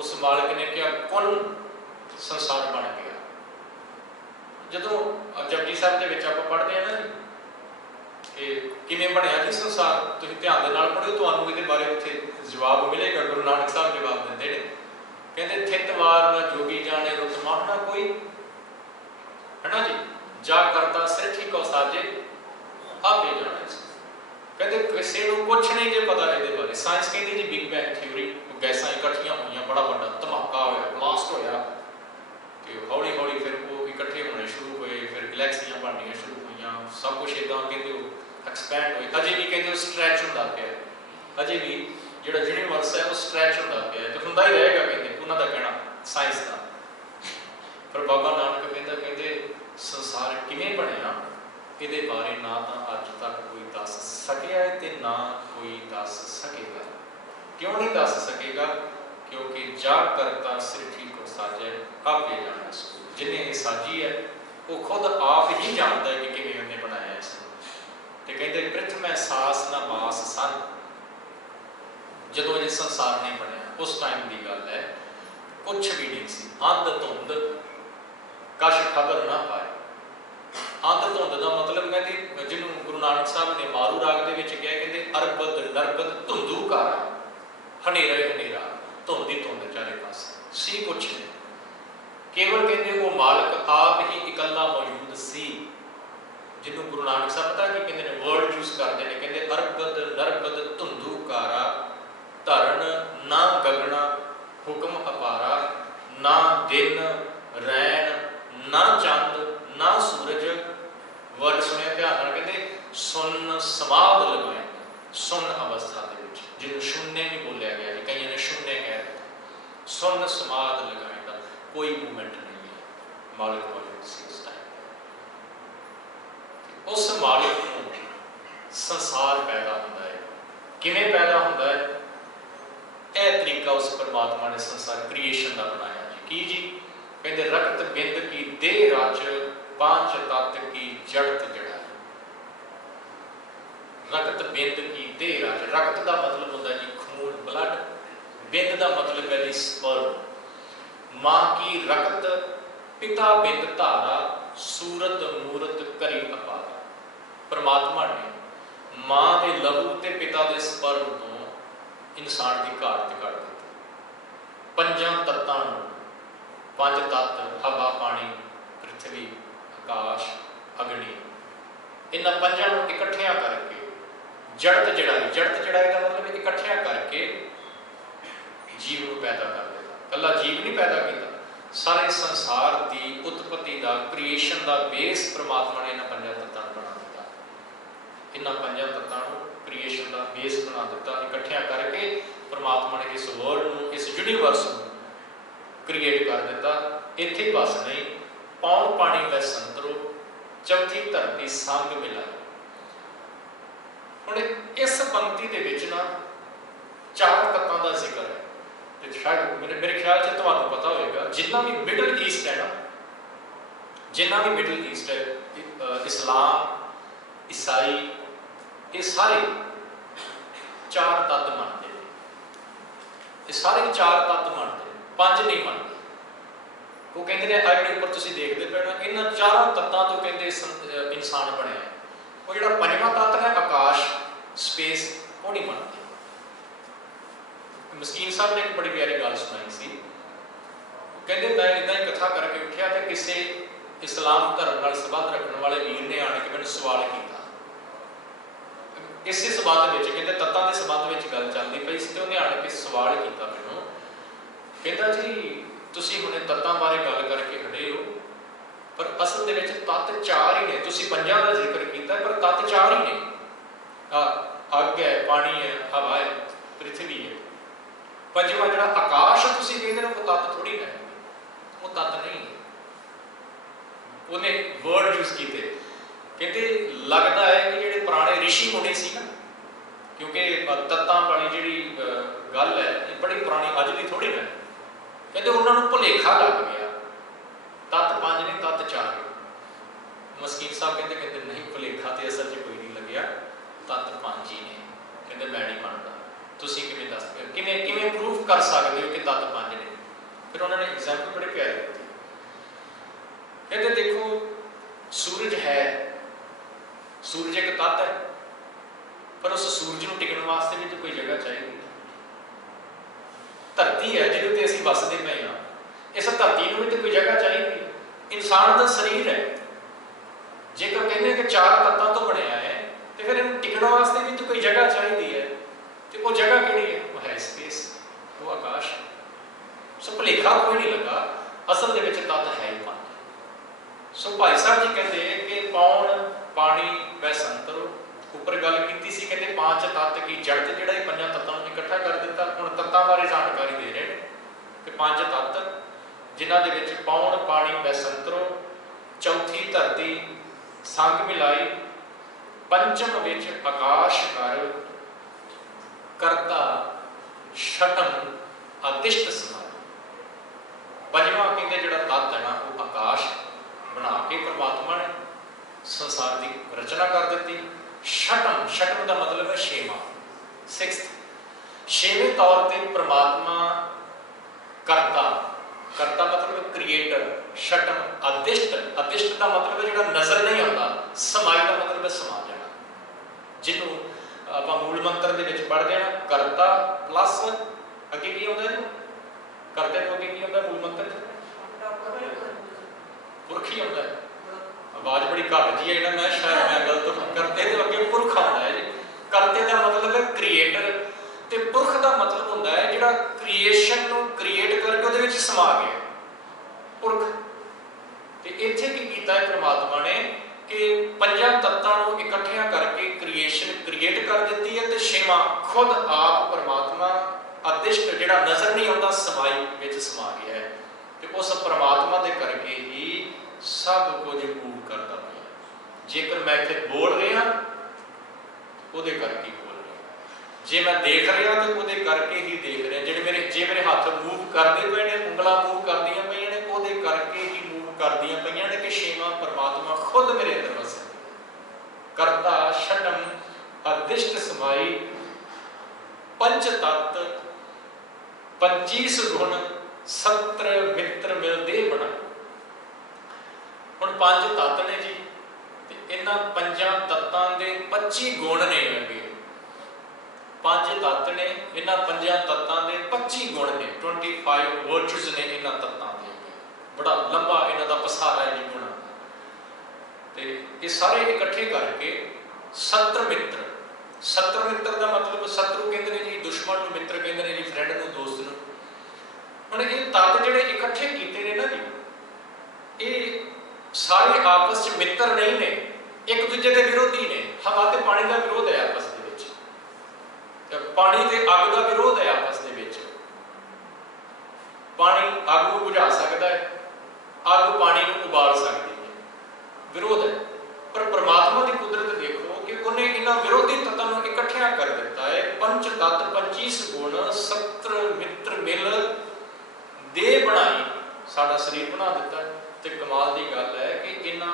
उस मालिक ने क्या कौन संसार बन गया। जदों जपजी साहब के आप पढ़ते हैं ना जी कि किवें बनया जी संसार, तुसीं ध्यान दे नाल पढ़िओ, तुहानूं इहदे बारे उत्थे जवाब मिलेगा। गुरु नानक साहब जवाब दिंदे ने, कहते थितवार न जोगी जाने रुत माहना कोई, है ना जी, जा करता सिर ठीक हो साजे आपे जाने। कहते किसी को कुछ नहीं जो पता ये बारे। साइंस कहती जी बिग बैंग थ्योरी, गैसा इकट्ठियां हुई, बड़ा बड़ा धमाका होया, ब्लास्ट होया, तो हौली हौली फिर वो गैलैक्सियां बननियां शुरू हुई, सब कुछ इदा कहते एक्सपैंड हुए, अजे भी कहते स्ट्रैच होंदा पिया, अजे भी जो यूनीवर्स है वो स्ट्रैच होंदा पिया तो होंदा ही रहेगा, कहते उन्होंने कहना साइंस का। पर बाबा नानक कहते संसार किवें बनया ये बारे ना तो अज तक कोई दस सकिया है तो ना कोई दस सकेगा। क्यों नहीं दस सकेगा? क्योंकि जा करता सृष्टि को साजे आपे जाने सो, जिन्हें ये साजी है वो खुद आप ही जानता है कि किवें उन्हें बनाया इस। तो कहते प्रथम एहसास ना मास सन, जदों ये संसार नहीं बनया उस टाइम की गल है, कुछ भी नहीं सी, अंध धुंध कश खबर ना पाए। अंध धुंध का मतलब कहते जिन्होंने गुरु नानक साहब ने मारू राग के कहा, कहते अरबद नरबद धुंधू कारा, हनेरा ही हनेरा, धुंध ही धुंध चारे पास सी कुछ नहीं, केवल कहते वो मालक आप ही इकल्ला मौजूद सी। जिन्होंने गुरु नानक साहब पता कि कहते वर्ड यूज करते हैं, कहते अरबद नरबद धुंधू कारा, धरन ना गगना हुक्म अपारा, ना दिन रैन ना चंद ना सूरज। वर्ड सुने ध्यान, कहते सुन समाध लगाए, सुन अवस्था के जिन्होंने शून्य भी बोलिया गया, कई ने शून्य कह दिया, सुन समाध लगाएगा, कोई मूवमेंट नहीं है, मालिक मौजूद सी उस टाइम। उस मालिक को संसार पैदा होता है, किवें पैदा होता है? यह तरीका उस परमात्मा ने संसार क्रिएशन का बनाया जी। की जी? कहते रक्त बिंद की देह राज, पांच तत्व की जड़त जड़ा। रक्त बिंद की देह राज, रक्त का मतलब होता है जी खून ब्लड, बिंद का मतलब है जी स्पर्म। मां की रक्त पिता बिंद धारा, सूरत मूरत करी अपारा। परमात्मा ने मां के लहू ते पिता के स्पर्म तो इंसान की घाट कढ़ दी। पंजां तत्तां नूं, पंज तत्त हवा पानी पृथ्वी आकाश अग्नि, इन्हां पंजां नूं इकट्ठियां करके जड़त जड़ाई, जड़त जड़ाई का मतलब इकट्ठियां करके जीव को पैदा कर दिया। कला जीव नहीं पैदा किया, सारे संसार की उत्पत्ति का क्रिएशन का बेस परमात्मा ने इन्हां पंजां तत्तां नूं बना दिता। इन्हां पंजां तत्तां नूं क्रिएशन का बेस बना दिता, इकट्ठियां करके परमात्मा ने इस वर्ल्ड नूं, इस यूनीवर्स नूं क्रिएट कर दिता। इत्थे बस नहीं, पौन पानी व संतरो, चौथी धरती संग मिला। हुण इस पंक्ति दे विच ना चार तत्तां दा जिक्र है, तो शायद मेरे ख्याल से तुहानूं पता होएगा, जिन्ना भी मिडल ईस्ट है ना, जिन्ना भी मिडल ईस्ट है, इस्लाम ईसाई, ये सारे चार तत्त मानते हैं, ये सारे चार तत्त मानते हैं, पंज नहीं मानते। वो कहते हैं अगले उपर तुसीं देखते पे ना, इन्हां चारों तत्तां तो कहते इंसान बने। वो जिहड़ा पंजवां तत्त है आकाश स्पेस, वो नहीं मानते। मस्कीन साहब ने एक बड़ी प्यारी गल सुनाई सी, कहते मैं इदा ही कथा करके उठिया तो किसी इस्लाम धर्म नाल संबंध रखने वाले वीर ने आने के मैंने सवाल किया। इस संबंध में कहते तत्तां के संबंध में गल चलती पई सी, तो उन्हें आने के सवाल किया मैनूं, कहता जी तुसीं हुणे तत्तां बारे गल करके खड़े हो, पर असल दे विच तत्त चार ही ने। तुसीं पंजां दा जिक्र कीता पर तत्त चार ही ने, अग है, पानी है, हवा है, पृथ्वी है। पंजवां जिहड़ा आकाश तुसीं कहंदे हो वो तत्त थोड़ी है, वो तत्त नहीं है। उन्हें वर्ड यूज किए, कहते लगता है कि जिहड़े पुराने ऋषि मुनि सी ना, क्योंकि तत्तां वाली जिहड़ी गल है ये बड़ी पुरानी, अज भी थोड़ी है, कहते उन्होंने भुलेखा लग गया, तत्त पंज ने तत्त चार। मस्कीन साहब कहते कहते नहीं, भुलेखा तो असल कोई नहीं लग्या, तत्त पंज ही ने। कहते मैं नहीं मानता, तुसीं किवें दस किवें किवें प्रूफ कर सकते हो कि तत्त पंज ने? फिर उन्होंने एग्जाम्पल बड़े प्यारे दिते, कहते देखो सूरज है, सूरज एक तत्त है, पर उस सूरज को टिकने वास्ते भी तो कोई जगह चाहिए। धरती है जिहदे ते असीं वसदे पए हां, इस धरती में भी तो कोई जगह चाहिए। इंसान का शरीर है, जेकर कहते कि चार तत्तां तो बनया है, तो फिर इन्हूं टिकण वास्ते भी तो कोई जगह चाहिए है, तो वो जगह किहड़ी है? वो है स्पेस, वो आकाश। सो भुलेखा कोई नहीं लगा, असल दे विच तत्त है ही पंज। सो भाई साहब जी कहते कि पौन पानी वै संतरो, ऊपर गल की सी कहते पांच तत्त की जड़ से जो पंजा तत्तों को इकट्ठा कर दिता। हुण तत्तां बारे जानकारी दे रहे हैं कि पांच तत्त जिन्हां दे विच पौन पानी वै संतरो, चौथी धरती संग मिलाई, पंचम विच आकाश कर, करता छठम अतिष्ट समाई। पंजवां कहते जिहड़ा तत्त है ना वो आकाश बना के परमात्मा ने संसार की रचना कर दी। छठम, छठम का मतलब है छेवां, सिक्स्थ, छेवें तौर पर परमात्मा करता, करता मतलब क्रिएटर। छठम अदिष्ट, अदिष्ट का मतलब है जो नजर नहीं आता। समाई का मतलब है समा जाना, जिन्हों आप मूल मंत्र के पढ़ते हैं ना, करता प्लस अगे की होता है, करते तो अगे की होता है मूल मंत्र पुरख ही होता है। आवाज बड़ी घट जी है ना, मैं शायद मैं गलत, करते तो अगे पुरख आता है जी। करते का मतलब है क्रिएटर, ते पुरख का मतलब होता है जिहड़ा क्रिएशन नूं क्रिएट करके उहदे विच समा गया, पुरख। ते इत्थे की कीता है परमात्मा ने कि पंजां तत्तां नूं इकट्ठियां करके क्रिएशन क्रिएट कर दी है। ते छेवां खुद आप परमात्मा अदिष्ट जिहड़ा नजर नहीं आता समाई विच समा गया है। ते उस परमात्मा दे करके ही सब कुछ मूव करता है। जेकर मैं इत्थे बोल रहा उहदे करके बोल रहा, जे मैं देख रहा तो उहदे करके ही देख रहा, जे मेरे हाथ मूव करते पे ने, उंगलां मूव करदियां पईयां ने, उहदे करके ही मूव करदियां पईयां ने कि छेवां परमात्मा खुद मेरे अंदर वस करता छठम अदिष्ट समाई, पंच तत्त 25 गुण 70 मित्र मिलदे बना। हुण पंज तत्त ने जी, ते इन्हां पंजां तत्तां दे 25 गुण ने अगे। पंज तत्त ने, इन्हां पंजां तत्तां दे 25 गुण ने, 25 वर्चुज ने इन्हां तत्तां दे अगे। बड़ा लंबा इन्हां दा पसारा है जी गुणां दा। ते ये सारे इकट्ठे करके 70 मित्र, 70 मित्र का मतलब शत्रु कहते हैं जी, दुश्मन नूं मित्र कहते हैं जी, फ्रेंड नूं दोस्त नूं। हुण ये तत्त जिहड़े इकट्ठे कीते ने ना जी, ये सारे आपस में मित्र नहीं ने, एक दूजे के विरोधी ने। हवा ते पानी का विरोध है आपस दे विच, पानी ते अग का विरोध है आपस दे विच। पानी अग को बुझा सकता है, अग पानी को उबाल सकती है, विरोध है। पर परमात्मा की कुदरत देखो कि उन्हें इन्हां विरोधी तत्तां नूं इकट्ठियां कर दिता है। पंच तत्त 25 गुण 70 मित्र मिल दे बनाई, साडा शरीर बना दिता है। तो कमाल की गल है कि इन्हां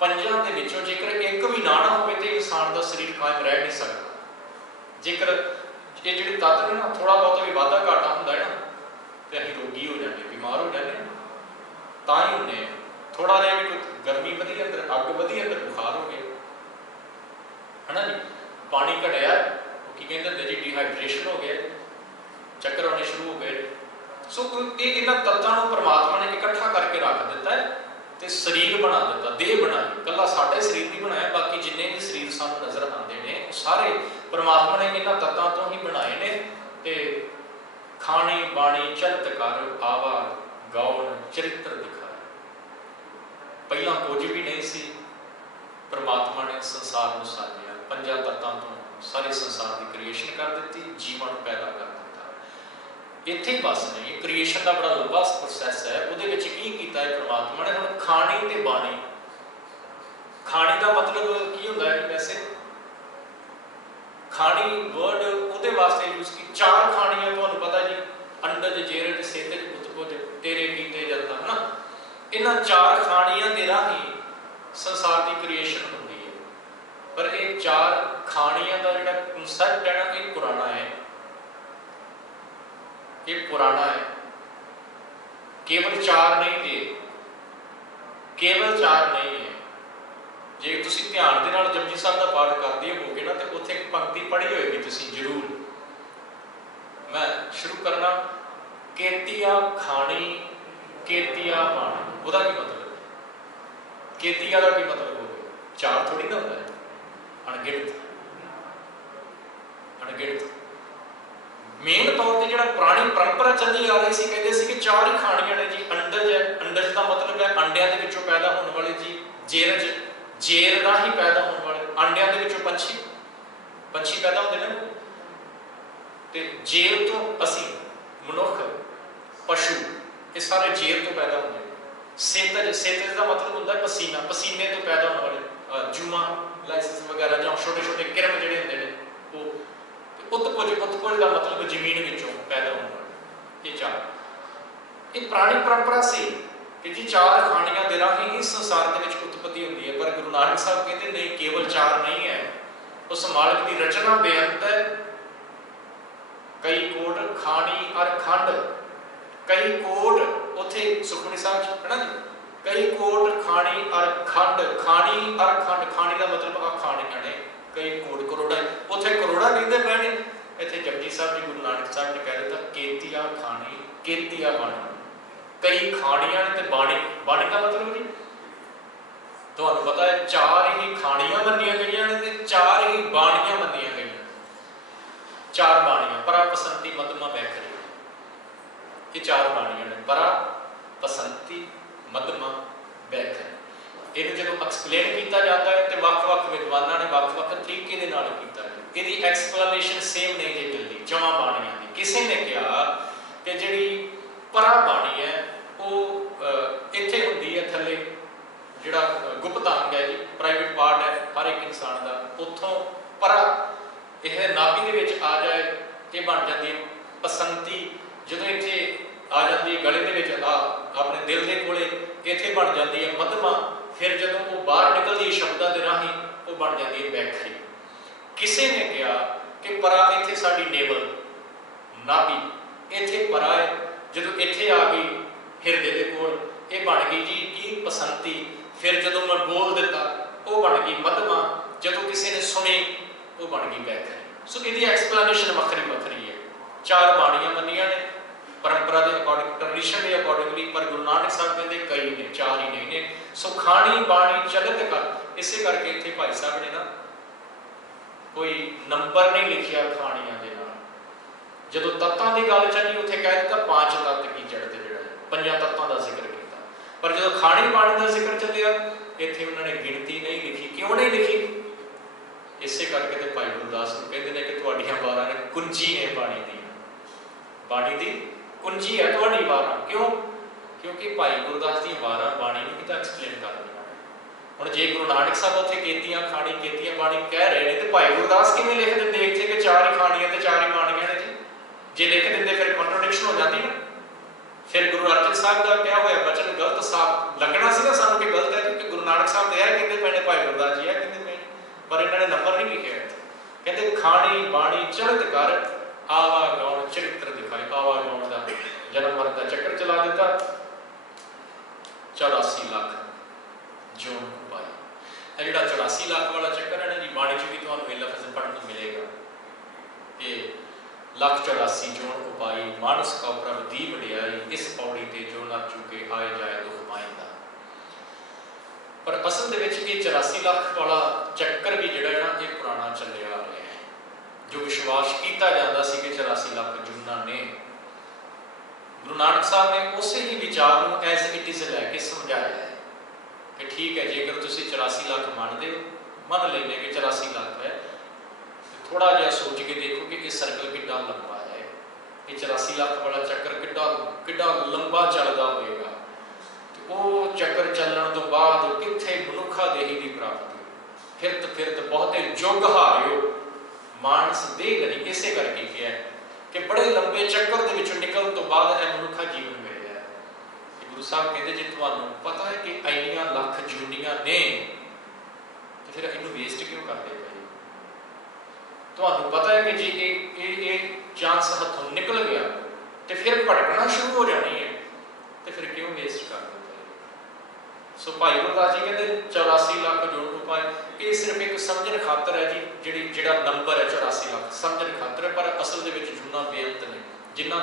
पंजां दे विचों जेकर एक भी ना होवे तो इंसान का शरीर कायम रह नहीं सकता। जेकर ये जिहड़े तत्त ने ना थोड़ा बहुत भी वाधा घाटा हुंदा है ना, तो असीं रोगी हो जाते, बीमार हो जाते, तां ही हुंदे आ। थोड़ा रहा भी कोई गर्मी वधी अंदर, अग वधी अंदर, बुखार हो गया है ना जी, पानी घटिया, की कहते हैं जी डिहाइड्रेशन हो गया, चक्कर आने शुरू हो गए। सो ये इन्हां तत्तां नूं परमात्मा ने इकट्ठा करके रख दिता है ते शरीर बना दिता, देह बनाई। कला साडा शरीर नहीं बनाया, बाकी जिन्ने भी शरीर सानूं नज़र आते हैं सारे परमात्मा ने इन्हां तत्तां तो ही बनाए ने। ते खानी बाणी चलत कर आवा गौण चरित्र दिखाए। पहला कुछ भी नहीं सी, परमात्मा ने संसार को साजिया, पंजां तत्तां तो सारे संसार की क्रिएशन कर दी, जीवन पैदा कर दिता। इत्थे ही बस नहीं, क्रिएशन का बड़ा लंबा प्रोसैस है। उहदे विच की कीता है परमात्मा ने। हुण खानी ते बाणी, खानी का मतलब की होंदा है कि वैसे खानी वर्ड उहदे वास्ते यूज की, चार खानियां तुहानूं पता जी, अंडज जेरज सेतज उत्पज तेरे कीते जंदा है ना। इन्हां चार खानियां दे राही संसार की क्रिएशन होंदी है। पर ये चार खानियां का जिहड़ा कंसैप्ट है ना, ये पुराना है, ये पुराना है। केवल चार नहीं थे, केवल चार नहीं है। जे तुसीं ध्यान दे नाल जपजी साहब का पाठ करदे होवोगे ना, तो उत्थे एक पंक्ति पढ़ी होएगी तुसीं जरूर। मैं शुरू करना, केतिया खानी केतिया पानी। ਉਹਦਾ ਕੀ ਮਤਲਬ ਹੈ? केतिया का की मतलब हो गया? चार थोड़ी ना होता है, अणगिणत, अणगिणत। मेन तौर पर जो पुरानी परंपरा चली आ रही सी, कहते सी कि 4 ही खाणियां ने जी। अंडज है, अंडज का मतलब है अंडिया के विचों पैदा होने वाले जी। जेरज, जेर राही पैदा होने वाले, अंडिया के विचों पंछी, पंछी पैदा होते हैं। तो जेर तो असी मनुख, पशु, ये सारे जेर तो पैदा होंगे। सेतज, सेतज का मतलब होता है पसीना, पसीने तो पैदा होने वाले जूमा लाइसेंस वगैरह, जो छोटे छोटे किरम जोड़े होंगे ने वो। उत्पज, उत्पज का मतलब जमीन विचों पैदा होने वाले। ये 4, ये पुरानी परंपरा सी कि जी 4 खाणियां दे राही इस संसार के विच उत्पत्ति होती है। पर गुरु नानक साहब कहते नहीं, केवल 4 नहीं है, उस मालिक की रचना बेअंत है। कई कोट खाणी और खंड, कई कोट उथे सुखमनी साहब है ना जी, कई कोट खाणी और खंड, खाणी और खंड, खाणी का मतलब आ खाणियां ने, कई कोट करोड़ा, उथे करोड़ा कहते पे ने। इत्थे जपजी साहब जी गुरु नानक साहब ने कह दिता केतिया खाणी केतिया बाणी, कई खाणियां ने ते बाणी, बाणी का मतलब जी तुहानू पता है 4 ही खाणियां मन्नियां गईयां ने ते 4 ही बाणियां मन्नियां गईयां। 4 बाणियां, परा पसंती मध्यमा वैखरी, ये 4 बाणियां ने, परा पसंती मध्यमा वैखरी। इन्हें जो एक्सप्लेन किया जाता है तो ਵੱਖ-ਵੱਖ विद्वानों ने ਵੱਖ-ਵੱਖ तरीके के नाल कीता है। इसकी एक्सप्लेनेशन सेम नहीं जी मिलती चौं बाणियां की। किसी ने कहा कि जिहड़ी परा बाणी है वो इत्थे हुंदी है थल्ले, जिहड़ा गुप्त अंग है जी, प्राइवेट पार्ट है हर एक इंसान का, उत्थों परा यह नाभि दे विच आ जाए ये बन जाती है पसंती। जो इत्थे आ जाती है गले दे विच अपने दिल के कोले, इत्थे बन जाती है मध्यमा। फिर जो वो बाहर निकलती है शब्दों के राही वो बन जाती है वैखरी। किसी ने कहा कि परा इत्थे साडी नेवल नाभि, इत्थे परा है, जो इत्थे आ गई हिरदे के कोल ये बन गई जी की पसंती। फिर जो मैं बोल दिता वो बन गई मध्यमा, जो किसी ने सुनी वो बन गई वैखरी। सो इसकी एक्सप्लेनेशन वखरी वखरी है। 4 बाणियां मनिया ने परंपरा के अकॉर्डिंग, ट्रेडिशन के अकॉर्डिंगली, पर गुरु नानक साहब कहते कई ने, 4 ही नहीं ने। सो खाणी बाणी चलित कर, इसे करके इत्थे भाई साहब ने ना कोई नंबर नहीं लिखिया खाणियां दे नाल। जदों तत्तां की गल चली उत्थे कह दिता 5 तत्त की जड़ते जिहड़ा 5 तत्तां का जिक्र किया। पर जो खाणी बाणी का जिक्र चलिया इत्थे उन्होंने गिनती नहीं लिखी। क्यों नहीं लिखी? इसे करके तो भाई गुरदास कहते हैं कि तुहाडियां वारां ने कुंजी ने बाणी दी, बाणी दी कुंजी है तुहाडी वारां। क्यों? क्योंकि भाई गुरदास दी वारां बाणी नूं भी तां एक्सप्लेन कर दियां। हुण जे गुरु नानक साहब उत्थे केतियां खाणी केतियां बाणी कह रहे हैं तो भाई गुरदास किवें लिख दिंदे इत्थे कि 4 ही खाणियां ते 4 ही बाणियां ने जी? जे लिख दिंदे फिर कॉन्ट्रोडिक्शन हो जाती ना। फिर गुरु अर्जन साहब का क्या होया वचन गलत साफ लगना सी ना सानूं कि गलत है, क्योंकि गुरु नानक साहब तो यह कहते पे ने भाई गुरदास जी यह कहते पे, पर इन्होंने नंबर नहीं लिखे। कहते खाणी बाणी चरित कर आवा गौण चरित्र दिखाए। आवा गौण का जन्म मरण का चक्कर चला दिता। 84 लाख जोन पाई। है जो 84 लाख वाला चक्कर है ना जी, बाणी च भी तुहानूं ये लफ्ज़ पढ़ने को मिलेगा कि 184 जोन उपाई मानस का प्रभ दी वडियाई, इस पौड़ी ते जो न चुके आए जाए दुख पाइंदा। पर असल दे विच ये 84 लाख वाला चक्कर भी जिहड़ा ना ये पुराना चलिया आ रहा है। जो विश्वास किया जाता सी कि 84 लाख जूना ने, गुरु नानक साहब ने उस ही विचार को एज इट इज लैके समझाया है कि ठीक है जेकर तुम 84 लाख मानते हो, मन लेने कि 84 लाख है, थोड़ा जहा सोच के देखो कि इस सर्कल कितना लंबा है, ये 84 लाख वाला चक्कर कितना लंबा चलता होएगा। तो वो चक्कर चलने तो बाद कितने मनुखा देही की प्राप्ति, फिरत फिरत बहुते जुग हारियो मानस दे गली। इसे करके क्या है कि बड़े लंबे चक्कर के विचों निकल तो बाद यह मनुखा जीवन मिल है। गुरु साहब कहते जे तुहानूं पता है कि इन्नियां लख जूनियां ने तो फिर इनू वेस्ट क्यों करते पे? तुहानूं पता है कि जे ये चांस हथों निकल गया तो फिर भटकना शुरू हो जानी है, तो फिर क्यों वेस्ट कर दो? सो भाई गुरदास जी कहते 84 लाख जोड़ उपाय, ये सिर्फ एक समझने खातर है जी, जिहड़ा नंबर है 84 लाख समझने खातर है, पर असल दे विच जूना बेअंत ने जिन्हां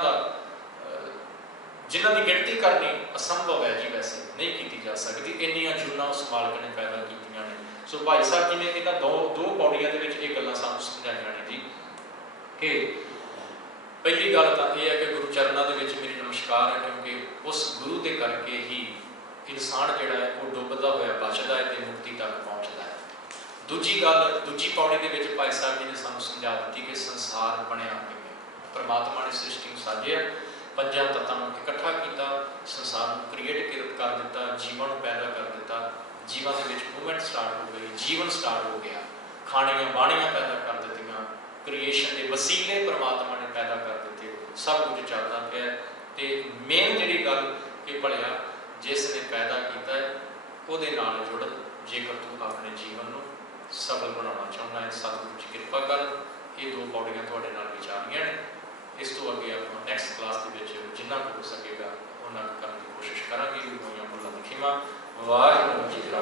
दी गिनती करनी असंभव है जी, वैसे नहीं की जा सकती। इन्नियां जूना उस मालिक ने पैदा कीतियां ने। सो भाई साहब जी ने इन्हां दो पौड़ियां दे विच ये गल्लां सानूं समझाईयां ने जी कि पहली गल तो यह है कि गुरु चरणों के विच मेरी नमस्कार है, क्योंकि उस गुरु के करके ही इंसान जिहड़ा है वो डुबदा होया बचदा है तो मुक्ति तक पहुँचता है। दूजी गल, दूजी पौड़ी के विच भाई साहब जी ने सानू समझा दी कि संसार बनया किवें। परमात्मा ने सृष्टि को साजिया, पंजां तत्तां नूं इकट्ठा किया, संसार को क्रिएट कर दिता, जीवन पैदा कर दिता, जीवन के विच मूवमेंट स्टार्ट हो गई, जीवन स्टार्ट हो गया, खाणियां बाणियां पैदा कर दित्तियां, क्रिएशन के वसीले परमात्मा ने पैदा कर दिते, सब कुछ चलता पाया। तो मेन जिहड़ी गल कि भलिया जिसने पैदा किया है उहदे नाल जुड़, जेकर तू अपने जीवन को सफल बनाना चाहना है, सतगुरु जी कृपा कर। ये दो पौड़ियां तुहाडे नाल विचारियां ने। इस तो अगे आप नैक्सट क्लास के जिन्ना हो सकेगा उन्ना करने की कोशिश करांगे। बुलाइयां भुलां दी खिमा। वाहिगुरू जी का